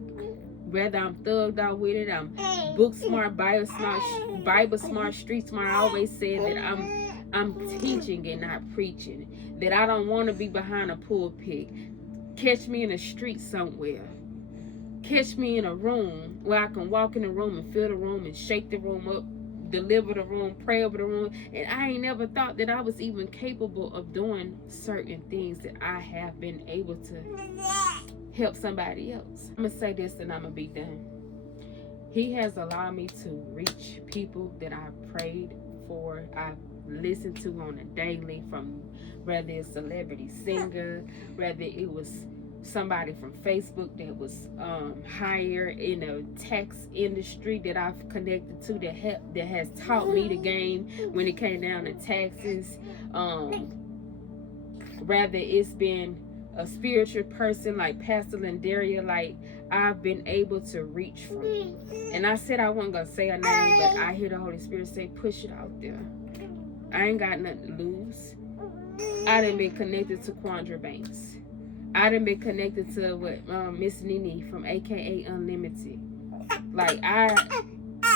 whether I'm thugged out with it, I'm book smart, Bible smart, street smart. I always said that I'm teaching and not preaching. That I don't want to be behind a pulpit. Catch me in a street somewhere. Catch me in a room where I can walk in the room and fill the room and shake the room up, deliver the room, pray over the room. And I ain't never thought that I was even capable of doing certain things that I have been able to help somebody else. I'm gonna say this and I'm gonna be done. He has allowed me to reach people that I've prayed for, I've listened to on a daily, from whether it's a celebrity singer, whether it was somebody from Facebook that was higher in the tax industry that I've connected to, that has taught me the game when it came down to taxes. Rather it's been a spiritual person like Pastor Lindaria, like I've been able to reach from. And I said I wasn't gonna say her name, but I hear the Holy Spirit say, push it out there. I ain't got nothing to lose. I done been connected to Quandra Banks. I done been connected to Miss Nene from AKA Unlimited. Like I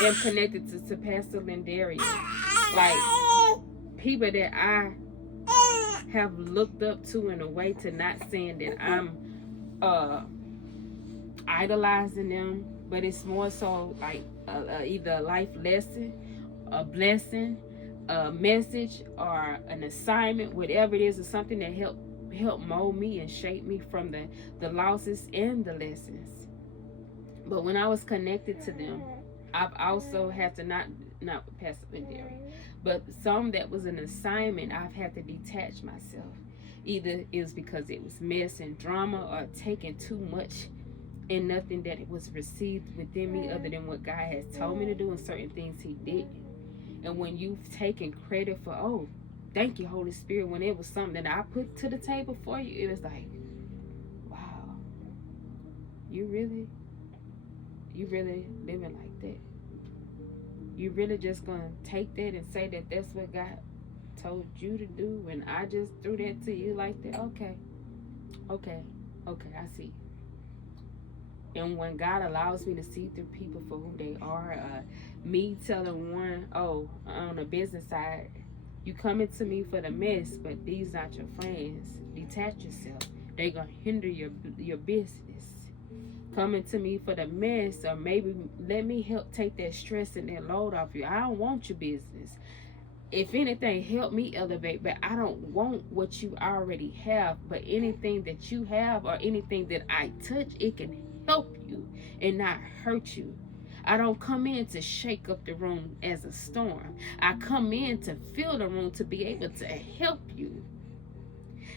am connected to Pastor Lindaria. Like people that I have looked up to in a way, to not saying that I'm idolizing them, but it's more so like either a life lesson, a blessing, a message, or an assignment, whatever it is, or something that help mold me and shape me from the losses and the lessons. But when I was connected to them, I've also had to not with Pastor Lindaria, but some that was an assignment, I've had to detach myself. Either it was because it was mess and drama, or taking too much and nothing that it was received within me other than what God has told me to do, and certain things he didn't. And when you've taken credit for, oh, thank you, Holy Spirit, when it was something that I put to the table for you, it was like, wow, you really living like that? You really just gonna take that and say that that's what God told you to do when I just threw that to you like that? Okay, I see. And when God allows me to see through people for who they are, me telling one, oh, on the business side, you coming to me for the mess, but these not your friends. Detach yourself. They gonna hinder your business. Coming to me for the mess, or maybe let me help take that stress and that load off you. I don't want your business. If anything, help me elevate, but I don't want what you already have. But anything that you have, or anything that I touch, it can help you and not hurt you. I don't come in to shake up the room as a storm. I come in to fill the room, to be able to help you.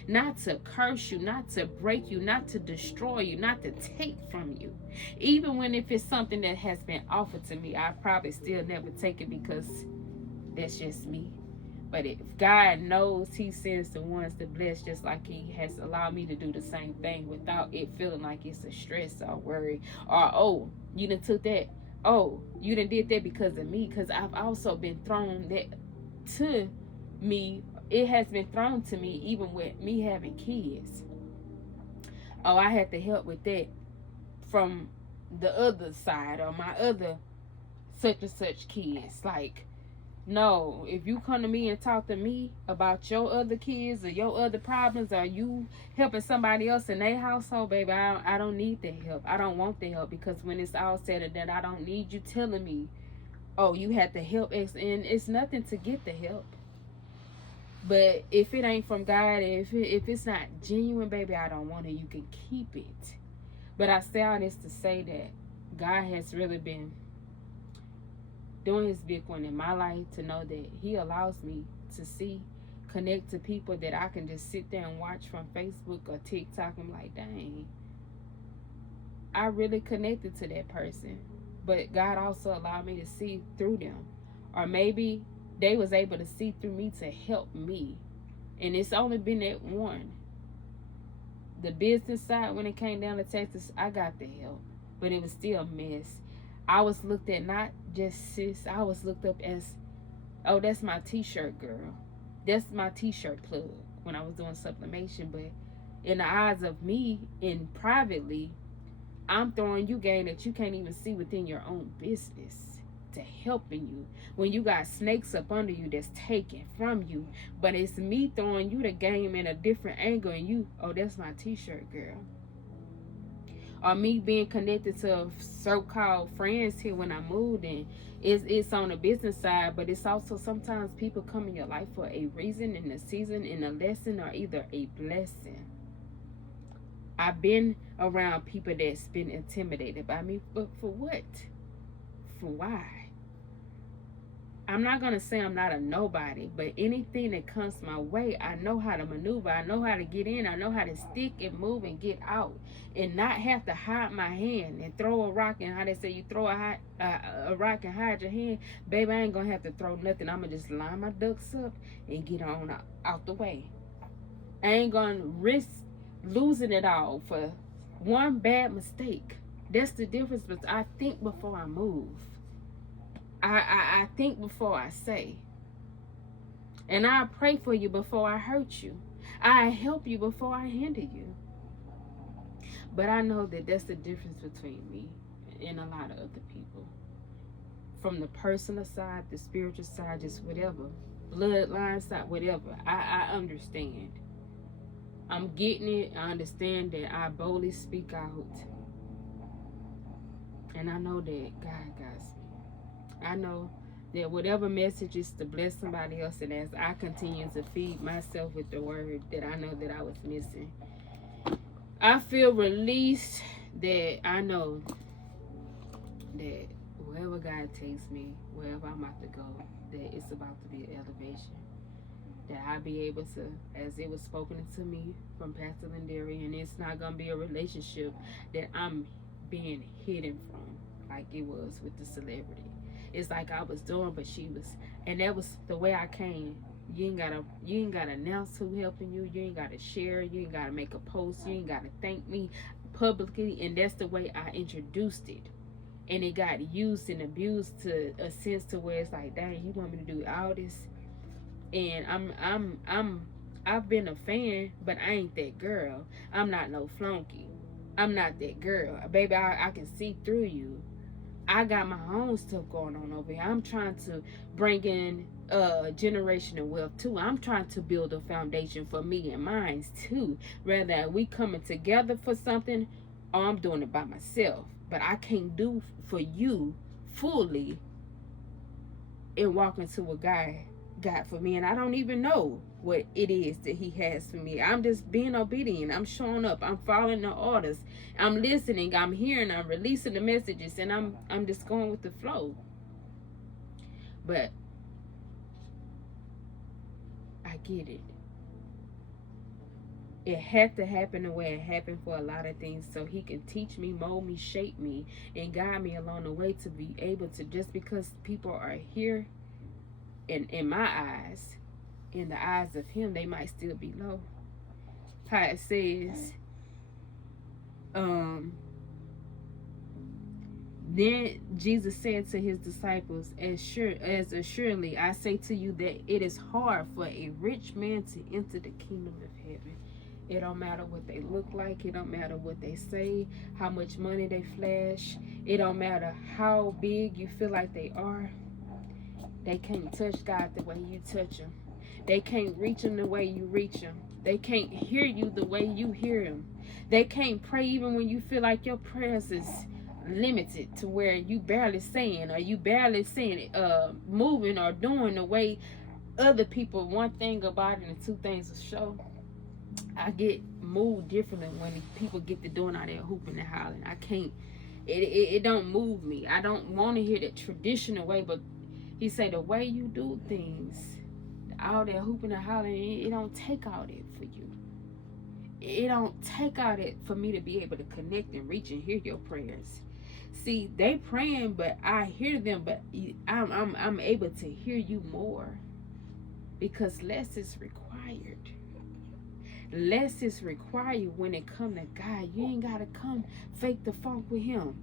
Not to curse you, not to break you, not to destroy you, not to take from you. Even when if it's something that has been offered to me, I probably still never take it, because that's just me. But if God knows, he sends the ones to bless, just like he has allowed me to do the same thing without it feeling like it's a stress or worry, or, oh, you done took that. Oh, you done did that because of me. Because I've also been thrown that to me. It has been thrown to me even with me having kids. Oh, I had to help with that from the other side, or my other such and such kids. Like, no, if you come to me and talk to me about your other kids or your other problems, or you helping somebody else in their household, baby, I don't need the help. I don't want the help, because when it's all said and done, I don't need you telling me, oh, you had to help X, and it's nothing to get the help. But if it ain't from God, if it's not genuine, baby, I don't want it. You can keep it. But I say all this to say that God has really been doing his big one in my life, to know that he allows me to connect to people that I can just sit there and watch from Facebook or TikTok. I'm like, dang, I really connected to that person. But God also allowed me to see through them. Or maybe they was able to see through me to help me. And it's only been that one. The business side, when it came down to Texas, I got the help. But it was still a mess. I was looked at not just sis. I was looked up as, oh, that's my t-shirt girl. That's my t-shirt plug when I was doing sublimation. But in the eyes of me, and privately, I'm throwing you game that you can't even see within your own business, to helping you when you got snakes up under you that's taken from you. But it's me throwing you the game in a different angle, and you, oh, that's my t-shirt girl. Or me being connected to so-called friends here when I moved in. It's on the business side, but it's also sometimes people come in your life for a reason, in a season, in a lesson, or either a blessing. I've been around people that's been intimidated by me, but for what? For why? I'm not going to say I'm not a nobody, but anything that comes my way, I know how to maneuver. I know how to get in. I know how to stick and move and get out and not have to hide my hand and throw a rock. And how they say you throw a rock and hide your hand. Baby, I ain't going to have to throw nothing. I'm going to just line my ducks up and get on out the way. I ain't going to risk losing it all for one bad mistake. That's the difference. But I think before I move. I think before I say. And I pray for you before I hurt you. I help you before I hinder you. But I know that that's the difference between me and a lot of other people. From the personal side, the spiritual side, just whatever. Bloodline side, whatever. I understand. I'm getting it. I understand that I boldly speak out. And I know that God got me. I know that whatever message is to bless somebody else, and as I continue to feed myself with the word that I know that I was missing, I feel released that I know that wherever God takes me, wherever I'm about to go, that it's about to be an elevation. That I'll be able to, as it was spoken to me from Pastor Lindari, and it's not going to be a relationship that I'm being hidden from like it was with the celebrity. It's like I was doing, but she was, and that was the way I came. You ain't gotta announce who helping you. You ain't gotta share. You ain't gotta make a post. You ain't gotta thank me publicly. And that's the way I introduced it. And it got used and abused to a sense to where it's like, dang, you want me to do all this? And I've been a fan, but I ain't that girl. I'm not no flunky. I'm not that girl, baby. I can see through you. I got my own stuff going on over here. I'm trying to bring in generational wealth too. I'm trying to build a foundation for me and mine too. Rather we coming together for something, or I'm doing it by myself. But I can't do for you fully and walk into what God got for me. And I don't even know what it is that he has for me. I'm just being obedient. I'm showing up. I'm following the orders. I'm listening. I'm hearing. I'm releasing the messages, and I'm just going with the flow. But I get it. It had to happen the way it happened for a lot of things, so he can teach me, mold me, shape me, and guide me along the way to be able to, just because people are here in my eyes, in the eyes of him, they might still be low. How it says, then Jesus said to his disciples, as assuredly I say to you that it is hard for a rich man to enter the kingdom of heaven. It don't matter what they look like. It don't matter what they say, how much money they flash. It don't matter how big you feel like they are. They can't touch God the way you touch him. They can't reach him the way you reach him. They can't hear you the way you hear him. They can't pray even when you feel like your prayers is limited to where you barely saying, or you barely saying moving or doing the way other people. One thing about it, and two things to show, I get moved differently when people get to doing all that hooping and hollering. I can't. It don't move me. I don't want to hear that traditional way, but he say the way you do things, all that hooping and hollering, it don't take all that for you. It don't take all that for me to be able to connect and reach and hear your prayers. See, they praying, but I hear them, but I'm able to hear you more, because less is required. Less is required when it come to God. You ain't gotta come fake the funk with him.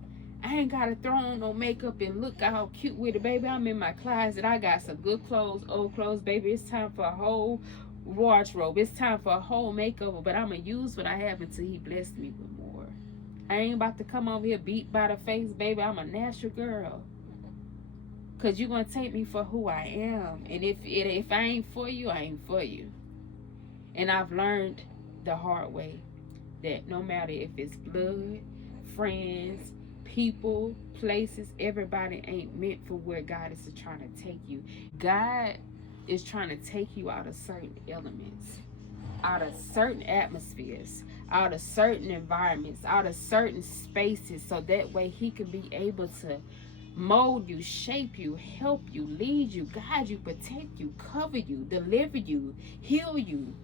I ain't gotta throw on no makeup and look all cute with it, baby. I'm in my closet. I got some good clothes, old clothes, baby. It's time for a whole wardrobe. It's time for a whole makeover. But I'm gonna use what I have until he blessed me with more. I ain't about to come over here beat by the face, baby. I'm a natural girl. Cause you're gonna take me for who I am. And if I ain't for you, I ain't for you. And I've learned the hard way that no matter if it's blood, friends, people, places, everybody ain't meant for where God is trying to take you. God is trying to take you out of certain elements. out of certain atmospheres, out of certain environments, out of certain spaces, so that way he can be able to mold you, shape you, help you, lead you, guide you, protect you, cover you, deliver you, heal you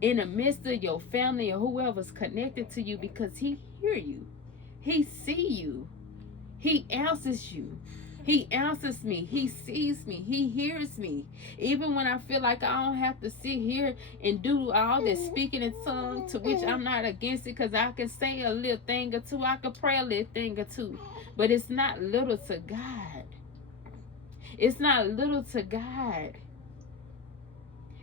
in the midst of your family or whoever's connected to you, because he hear you, he see you, he answers you. He answers me. He sees me. He hears me. Even when I feel like I don't have to sit here and do all this speaking in tongues, to which I'm not against it, because I can say a little thing or two. I can pray a little thing or two. But it's not little to God. It's not little to God.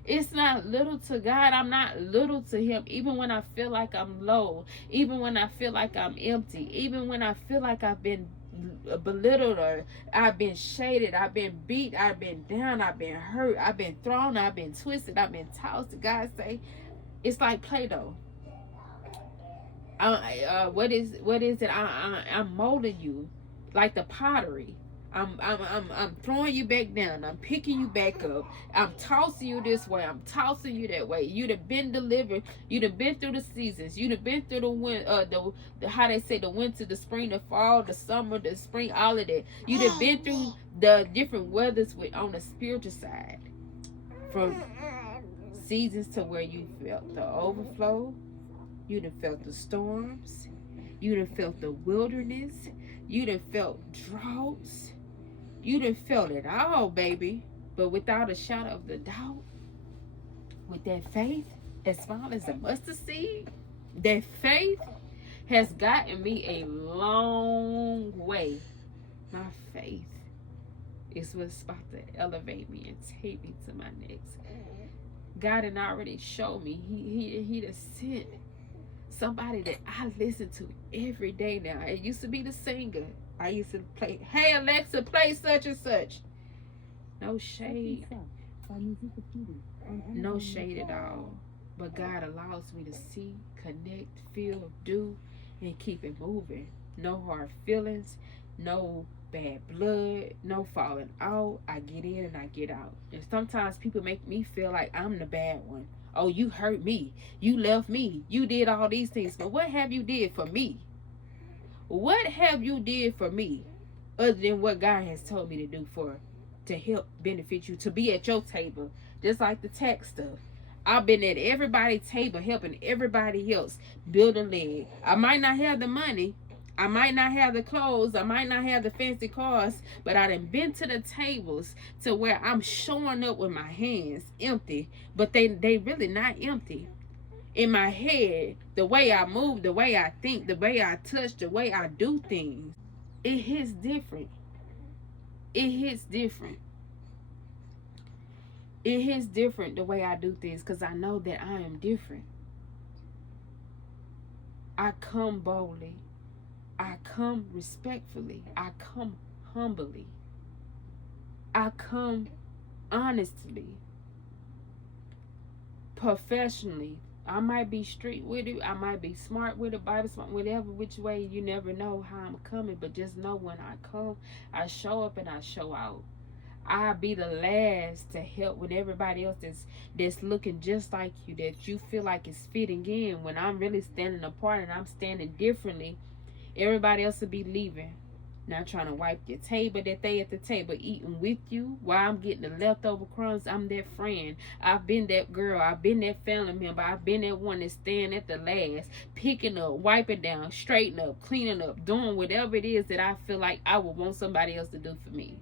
It's not little to God. I'm not little to him. Even when I feel like I'm low. Even when I feel like I'm empty. Even when I feel like I've been belittled, or I've been shaded, I've been beat, I've been down, I've been hurt, I've been thrown, I've been twisted, I've been tossed. God say, it's like Play-Doh. What is it? I'm molding you like the pottery. I'm throwing you back down. I'm picking you back up. I'm tossing you this way. I'm tossing you that way. You'd have been delivered. You'd have been through the seasons. You'd have been through the how they say, the winter, the spring, the fall, the summer, the spring, all of that. You'd have been through the different weathers on the spiritual side, from seasons to where you felt the overflow. You'd have felt the storms. You'd have felt the wilderness. You'd have felt droughts. You'd have felt it all, baby. But without a shadow of the doubt, with that faith as small as a mustard seed, that faith has gotten me a long way. My faith is what's about to elevate me and take me to my next. God had already showed me. He just sent somebody that I listen to every day now. I used to be the singer. I used to play, hey Alexa, play such and such. No shade. No shade at all. But God allows me to see, connect, feel, do, and keep it moving. No hard feelings, no bad blood, no falling out. I get in and I get out. And sometimes people make me feel like I'm the bad one. Oh, you hurt me. You left me. You did all these things. But what have you did for me? What have you did for me other than what God has told me to do to help benefit you, to be at your table? Just like the tax stuff. I've been at everybody's table helping everybody else build a leg. I might not have the money. I might not have the clothes. I might not have the fancy cars. But I done been to the tables to where I'm showing up with my hands empty. But they really not empty. In my head, the way I move, the way I think, the way I touch, the way I do things, it hits different. It hits different. It hits different the way I do things, because I know that I am different. I come boldly. I come respectfully. I come humbly. I come honestly. Professionally. I might be street with it. I might be smart with it, Bible smart, whatever, which way. You never know how I'm coming. But just know when I come, I show up and I show out. I'll be the last to help with everybody else that's looking just like you, that you feel like is fitting in. When I'm really standing apart and I'm standing differently, everybody else will be leaving. Not trying to wipe your table, that they at the table eating with you while I'm getting the leftover crumbs. I'm that friend. I've been that girl. I've been that family member. I've been that one that's staying at the last, picking up, wiping down, straightening up, cleaning up, doing whatever it is that I feel like I would want somebody else to do for me.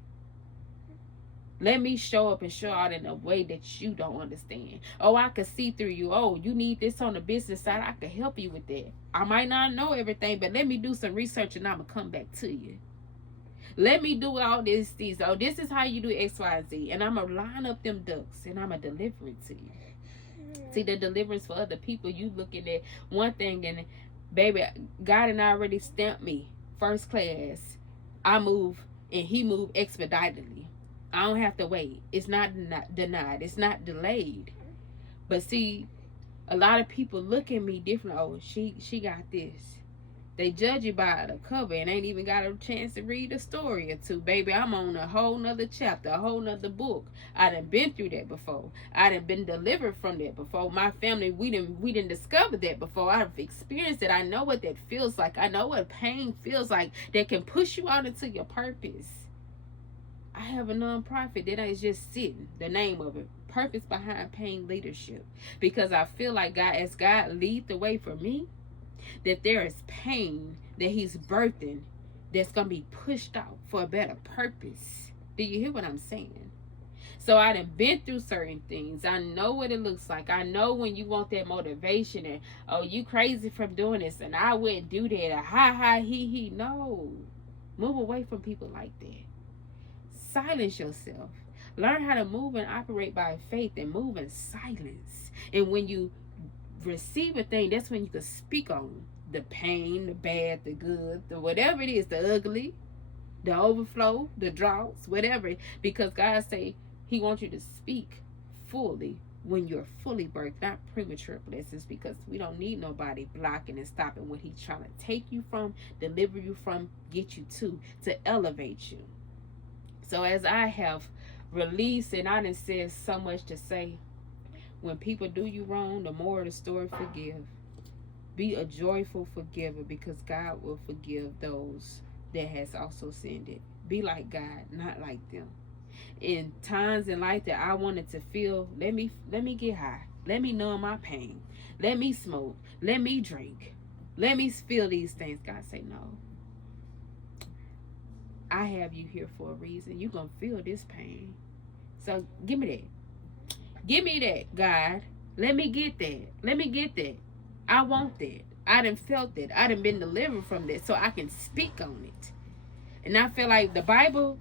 Let me show up and show out in a way that you don't understand. Oh, I can see through you. Oh, you need this on the business side. I can help you with that. I might not know everything, but let me do some research and I'm going to come back to you. Let me do all this. Oh, this is how you do X, Y, and Z. And I'm going to line up them ducks and I'm going to deliver it to you. See, the deliverance for other people, you looking at one thing and, baby, God and I already stamped me first class. I move and he moved expeditedly. I don't have to wait. It's not denied. It's not delayed. But see, a lot of people look at me different. Oh, she got this. They judge you by the cover and ain't even got a chance to read a story or two. Baby, I'm on a whole nother chapter, a whole nother book. I done been through that before. I done been delivered from that before. My family, we didn't discover that before. I've experienced it. I know what that feels like. I know what pain feels like that can push you out into your purpose. I have a nonprofit that is just sitting, the name of it, Purpose Behind Pain Leadership. Because I feel like as God lead the way for me, that there is pain that he's birthing that's going to be pushed out for a better purpose. Do you hear what I'm saying? So I done been through certain things. I know what it looks like. I know when you want that motivation and, oh, you crazy from doing this and I wouldn't do that. Or, ha, he. No. Move away from people like that. Silence yourself. Learn how to move and operate by faith and move in silence. And when you receive a thing, that's when you can speak on the pain, the bad, the good, the whatever it is, the ugly, the overflow, the droughts, whatever. Because God say he wants you to speak fully when you're fully birthed, not premature blessings, because we don't need nobody blocking and stopping what he's trying to take you from, deliver you from, get you to elevate you. So as I have released, and I done said so much to say, when people do you wrong, the moral of the story, forgive. Be a joyful forgiver, because God will forgive those that has also sinned it. Be like God, not like them. In times in life that I wanted to feel, let me get high. Let me numb my pain. Let me smoke. Let me drink. Let me feel these things. God say, no. I have you here for a reason. You're going to feel this pain. So give me that. Give me that, God. Let me get that. Let me get that. I want that. I done felt that. I done been delivered from that, so I can speak on it. And I feel like the Bible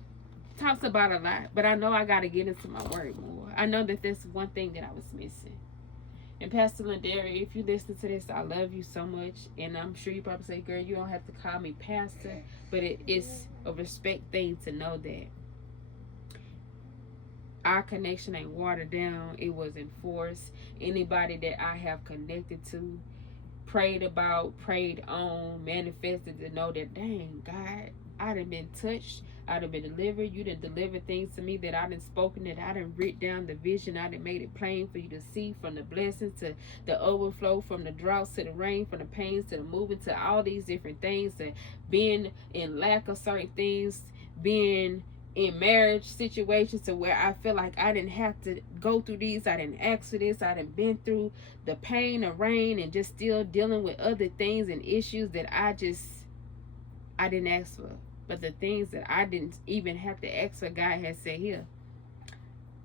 talks about a lot, but I know I got to get into my word more. I know that that's one thing that I was missing. And Pastor Lindari, if you listen to this, I love you so much. And I'm sure you probably say, girl, you don't have to call me pastor, but it is a respect thing to know that our connection ain't watered down. It was enforced. Anybody that I have connected to, prayed about, prayed on, manifested, to know that, dang, God, I done been touched. I done been delivered. You done delivered things to me that I done spoken, that I done written down the vision. I done made it plain for you to see, from the blessings to the overflow, from the droughts to the rain, from the pains to the moving, to all these different things, that being in lack of certain things, being in marriage situations to where I feel like I didn't have to go through these. I didn't ask for this. I didn't been through the pain and rain and just still dealing with other things and issues that I didn't ask for. But the things that I didn't even have to ask for, God has said, here,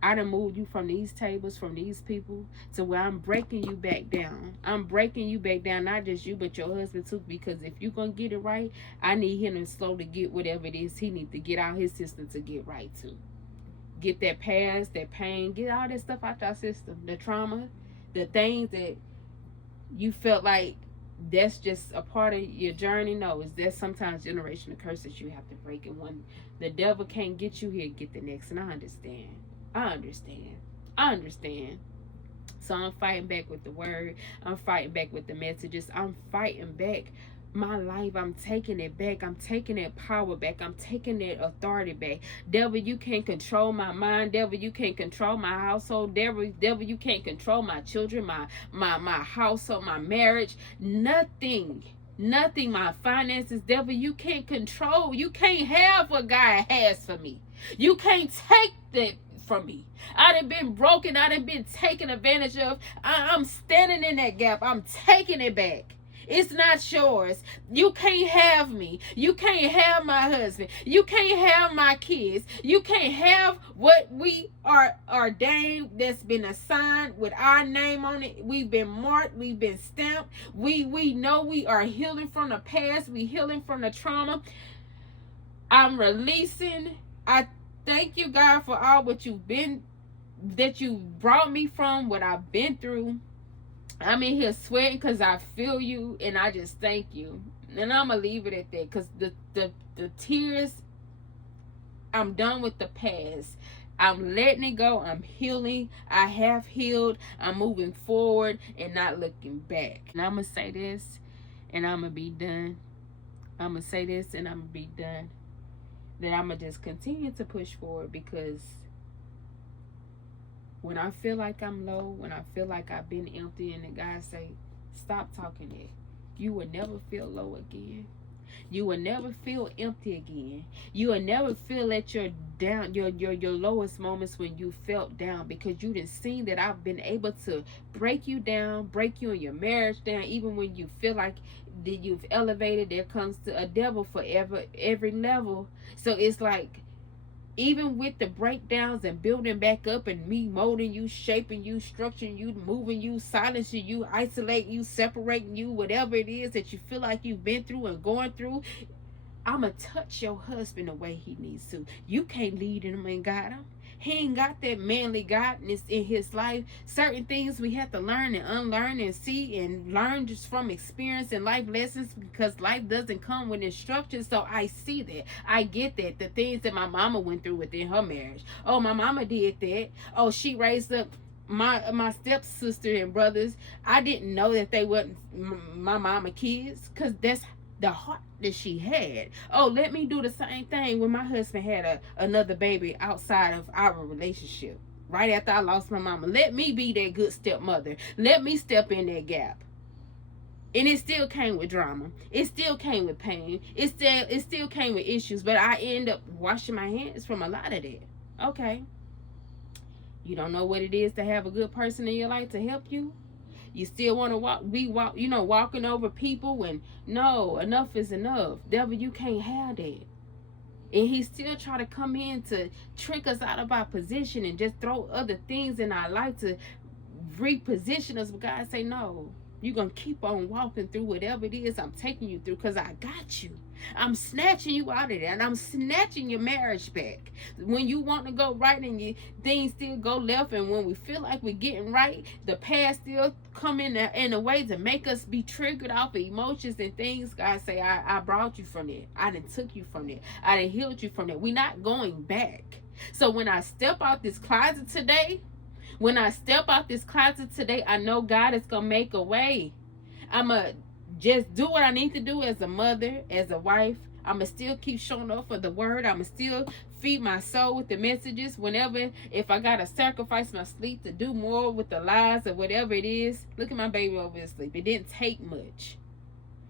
I done moved you from these tables, from these people, to where I'm breaking you back down. I'm breaking you back down, not just you, but your husband too, because if you're going to get it right, I need him to slowly get whatever it is he needs to get out his system to get right too. Get that past, that pain, get all that stuff out your system, the trauma, the things that you felt like that's just a part of your journey. No, is that sometimes generational curses you have to break, and when the devil can't get you here, get the next. And I understand. So I'm fighting back with the word. I'm fighting back with the messages. I'm fighting back my life. I'm taking it back. I'm taking that power back. I'm taking that authority back. Devil, you can't control my mind. Devil, you can't control my household. Devil, you can't control my children, my household, my marriage. Nothing, my finances. Devil, you can't control. You can't have what God has for me. You can't take that from me. I done been broken. I done been taken advantage of. I'm standing in that gap. I'm taking it back. It's not yours. You can't have me. You can't have my husband. You can't have my kids. You can't have what we are ordained, that's been assigned with our name on it. We've been marked. We've been stamped. We know we are healing from the past. We healing from the trauma. I'm releasing. I thank you, God, for all what that you brought me from, what I've been through. I'm in here sweating because I feel you, and I just thank you. And I'm going to leave it at that, because the tears, I'm done with the past. I'm letting it go. I'm healing. I have healed. I'm moving forward and not looking back. And I'm going to say this, and I'm going to be done. I'm going to say this and I'm going to be done. That I'm going to just continue to push forward, because when I feel like I'm low, when I feel like I've been empty, and the God say, stop talking that, you will never feel low again. You will never feel empty again. You will never feel at your down your lowest moments when you felt down, because you didn't see that I've been able to break you down, break you in your marriage down, even when you feel like that you've elevated. There comes to a devil for every level. So it's like, even with the breakdowns and building back up, and me molding you, shaping you, structuring you, moving you, silencing you, isolating you, separating you, whatever it is that you feel like you've been through and going through, I'ma touch your husband the way he needs to. You can't lead him and guide him. He ain't got that manly guidance in his life. Certain things we have to learn and unlearn and see and learn just from experience and life lessons, because life doesn't come with instructions. So I see that. I get that. The things that my mama went through within her marriage. Oh, my mama did that. Oh, she raised up my stepsister and brothers. I didn't know that they wasn't my mama kids, because that's the heart that she had. Oh, let me do the same thing when my husband had another baby outside of our relationship. Right after I lost my mama, let me be that good stepmother. Let me step in that gap. And it still came with drama. It still came with pain. It still came with issues. But I end up washing my hands from a lot of that. Okay. You don't know what it is to have a good person in your life to help you? You still want to walking over people when, no, enough is enough. Devil, you can't have that. And he still try to come in to trick us out of our position and just throw other things in our life to reposition us. But God say, no, you're going to keep on walking through whatever it is I'm taking you through, because I got you. I'm snatching you out of there, and I'm snatching your marriage back. When you want to go right and things still go left, and when we feel like we're getting right, the past still come in a way to make us be triggered off of emotions and things. God say, I brought you from there. I done took you from there. I done healed you from there. We're not going back. So when I step out this closet today, I know God is going to make a way. I'm going to just do what I need to do as a mother, as a wife. I'm going to still keep showing up for the word. I'm going to still feed my soul with the messages. If I got to sacrifice my sleep to do more with the lies or whatever it is. Look at my baby over there sleep. It didn't take much.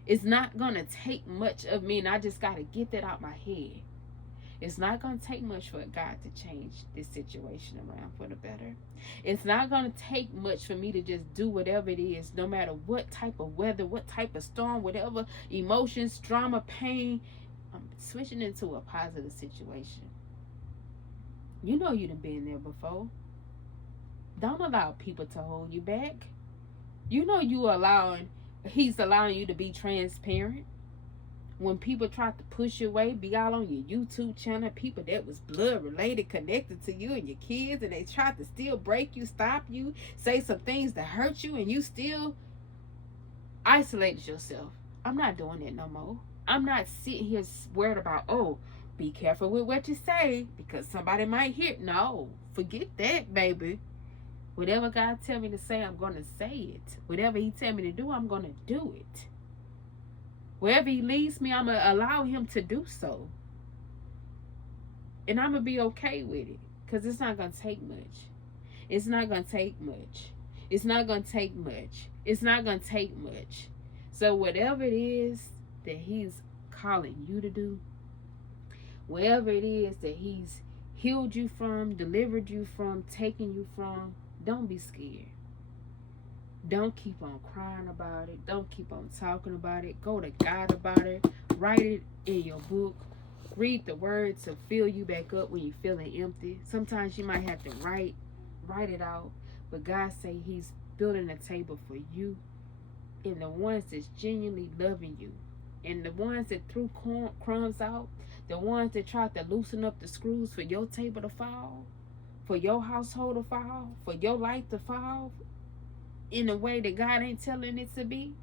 It's not going to take much of me, and I just got to get that out my head. It's not going to take much for God to change this situation around for the better. It's not going to take much for me to just do whatever it is, no matter what type of weather, what type of storm, whatever emotions, drama, pain. I'm switching into a positive situation. You know you done been there before. Don't allow people to hold you back. You know He's allowing you to be transparent. When people try to push your way, be out on your YouTube channel, people that was blood related, connected to you and your kids, and they tried to still break you, stop you, say some things that hurt you, and you still isolated yourself. I'm not doing that no more. I'm not sitting here worried about, oh, be careful with what you say, because somebody might hear. No, forget that, baby. Whatever God tell me to say, I'm going to say it. Whatever he tell me to do, I'm going to do it. Wherever he leads me, I'm going to allow him to do so. And I'm going to be okay with it. Because it's not going to take much. It's not going to take much. It's not going to take much. It's not going to take much. So whatever it is that he's calling you to do, wherever it is that he's healed you from, delivered you from, taken you from, don't be scared. Don't keep on crying about it. Don't keep on talking about it. Go to God about it. Write it in your book. Read the words to fill you back up when you're feeling empty. Sometimes you might have to write it out. But God say he's building a table for you and the ones that's genuinely loving you. And the ones that threw crumbs out, the ones that tried to loosen up the screws for your table to fall, for your household to fall, for your life to fall, in a way that God ain't telling it to be.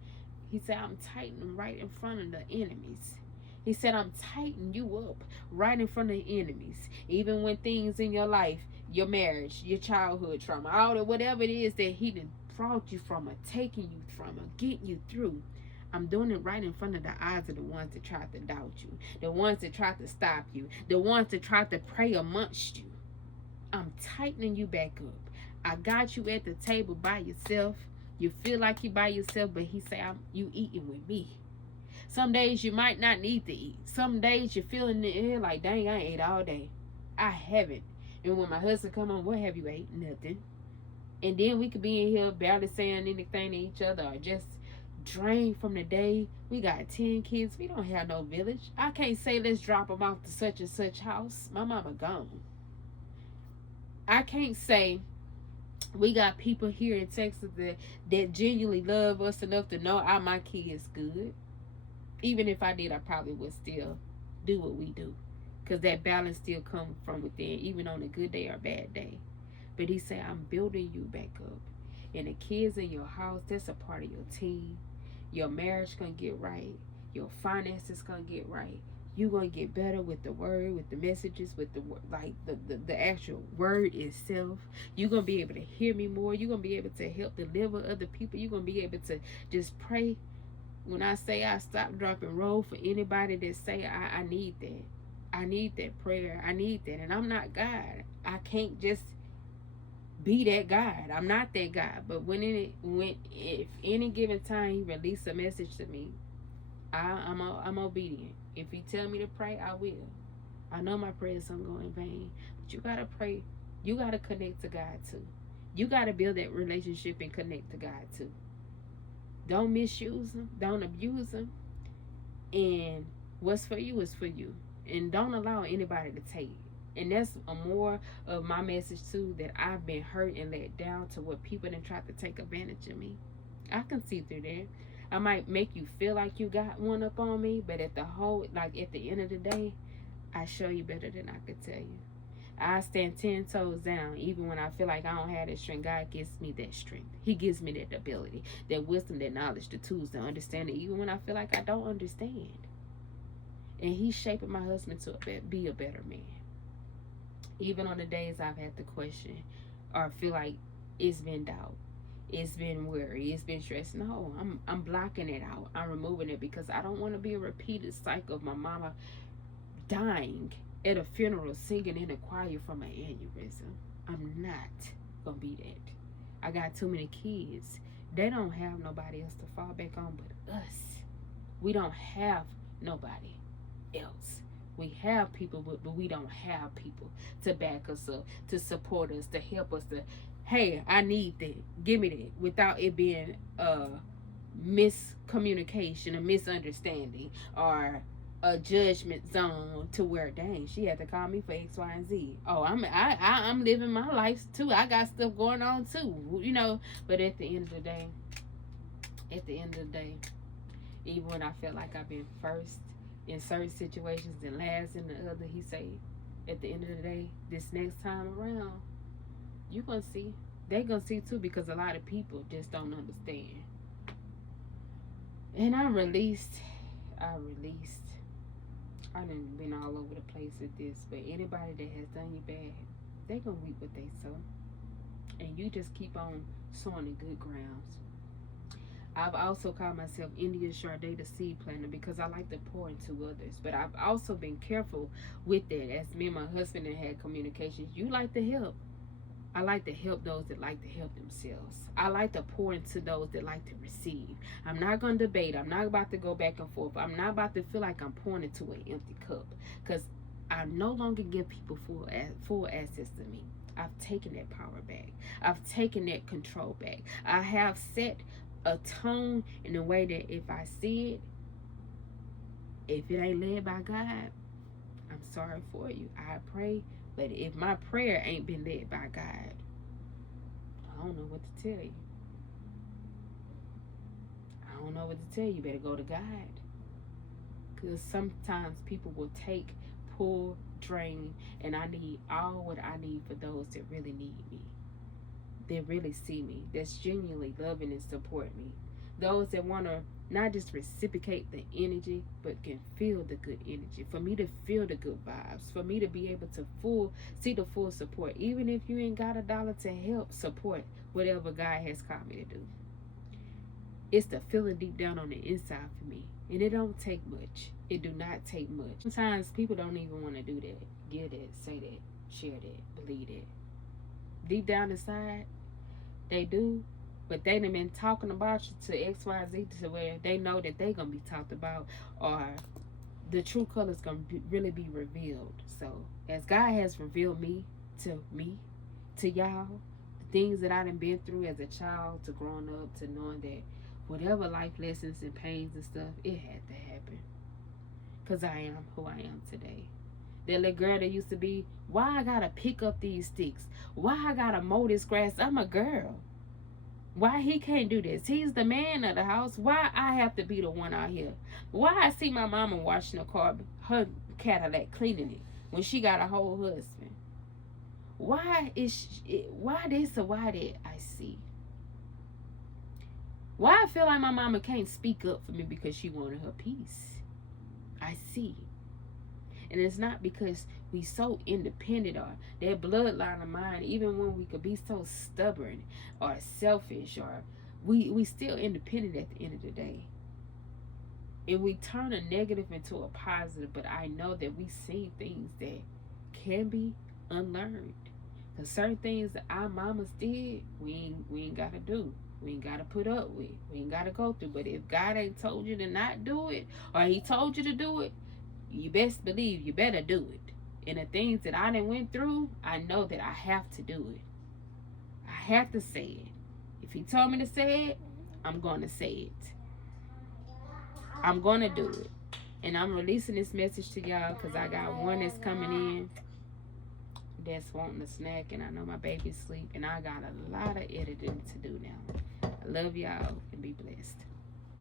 He said, I'm tightening right in front of the enemies. He said, I'm tightening you up right in front of the enemies. Even when things in your life, your marriage, your childhood trauma, all the whatever it is that he done brought you from or taking you from or getting you through, I'm doing it right in front of the eyes of the ones that try to doubt you, the ones that try to stop you, the ones that try to pray amongst you. I'm tightening you back up. I got you at the table by yourself. You feel like you by yourself, but he say, you eating with me. Some days you might not need to eat. Some days you're feeling the air like, dang, I ate all day. I haven't. And when my husband come on, what have you ate? Nothing. And then we could be in here barely saying anything to each other or just drained from the day. We got 10 kids. We don't have no village. I can't say let's drop them off to such and such house. My mama gone. I can't say we got people here in Texas that genuinely love us enough to know my kids good. Even if I did, I probably would still do what we do. Because that balance still comes from within, even on a good day or bad day. But he said, I'm building you back up. And the kids in your house, that's a part of your team. Your marriage going to get right. Your finances going to get right. You're going to get better with the word, with the messages, with the like the actual word itself. You're going to be able to hear me more. You're going to be able to help deliver other people. You're going to be able to just pray. When I say I stop, drop, and roll for anybody that say I need that. I need that prayer. I need that. And I'm not God. I can't just be that God. I'm not that God. But if any given time he release a message to me, I'm obedient. If he tell me to pray, I will. I know my prayers don't go in vain. But you gotta pray. You gotta connect to God too. You gotta build that relationship and connect to God too. Don't misuse them. Don't abuse them. And what's for you is for you. And don't allow anybody to take it. And that's a more of my message too, that I've been hurt and let down to what people done tried to take advantage of me. I can see through that. I might make you feel like you got one up on me, but at the end of the day, I show you better than I could tell you. I stand 10 toes down, even when I feel like I don't have that strength. God gives me that strength. He gives me that ability, that wisdom, that knowledge, the tools to understand it, even when I feel like I don't understand. And he's shaping my husband to be a better man. Even on the days I've had to question or feel like it's been doubt, it's been worry, it's been stress. No, I'm blocking it out. I'm removing it because I don't want to be a repeated cycle of my mama dying at a funeral singing in a choir from an aneurysm. I'm not gonna be that. I got too many kids. They don't have nobody else to fall back on but us. We don't have nobody else. We have people, but we don't have people to back us up, to support us, to help us, to, hey, I need that. Give me that. Without it being a miscommunication, a misunderstanding, or a judgment zone to where, dang, she had to call me for X, Y, and Z. Oh, I'm living my life too. I got stuff going on too, you know. But at the end of the day, even when I felt like I've been first in certain situations and last in the other, he say, at the end of the day, this next time around, you gonna see. They gonna see too, because a lot of people just don't understand. And I released. I done been all over the place with this, but anybody that has done you bad, they gonna reap what they sow. And you just keep on sowing in good grounds. I've also called myself India Sade, the seed planter, because I like to pour into others. But I've also been careful with that. As me and my husband have had communications, you like to help. I like to help those that like to help themselves. I like to pour into those that like to receive. I'm not going to debate. I'm not about to go back and forth. I'm not about to feel like I'm pouring into an empty cup, because I no longer give people full access to me. I've taken that power back. I've taken that control back. I have set a tone in a way that if I see it, if it ain't led by God, I'm sorry for you. I pray. But if my prayer ain't been led by God, I don't know what to tell you. I don't know what to tell you. You better go to God. Because sometimes people will take, pull, drain, and I need all what I need for those that really need me. They really see me. That's genuinely loving and support me. Those that want to not just reciprocate the energy, but can feel the good energy. For me to feel the good vibes. For me to be able to see the full support. Even if you ain't got $1 to help support whatever God has called me to do. It's the feeling deep down on the inside for me. And it don't take much. It do not take much. Sometimes people don't even want to do that. Give that, say that, share that, believe that. Deep down inside, they do. But they done been talking about you to XYZ to where they know that they going to be talked about, or the true colors going to really be revealed. So as God has revealed me, to y'all, the things that I done been through as a child, to growing up, to knowing that whatever life lessons and pains and stuff, it had to happen. Because I am who I am today. That little girl that used to be, why I gotta pick up these sticks? Why I gotta mow this grass? I'm a girl. Why he can't do this? He's the man of the house. Why I have to be the one out here? Why I see my mama washing her Cadillac, cleaning it, when she got a whole husband? Why why this or why that? I see. Why I feel like my mama can't speak up for me because she wanted her peace. I see. And it's not because we so independent or that bloodline of mine, even when we could be so stubborn or selfish, or we still independent at the end of the day. And we turn a negative into a positive, but I know that we see things that can be unlearned. Because certain things that our mamas did, we ain't got to do. We ain't got to put up with. We ain't got to go through. But if God ain't told you to not do it, or he told you to do it, you best believe you better do it. And the things that I done went through, I know that I have to do it. I have to say it. If he told me to say it, I'm going to say it. I'm going to do it. And I'm releasing this message to y'all because I got one that's coming in that's wanting a snack, and I know my baby's asleep, and I got a lot of editing to do now. I love y'all, and be blessed.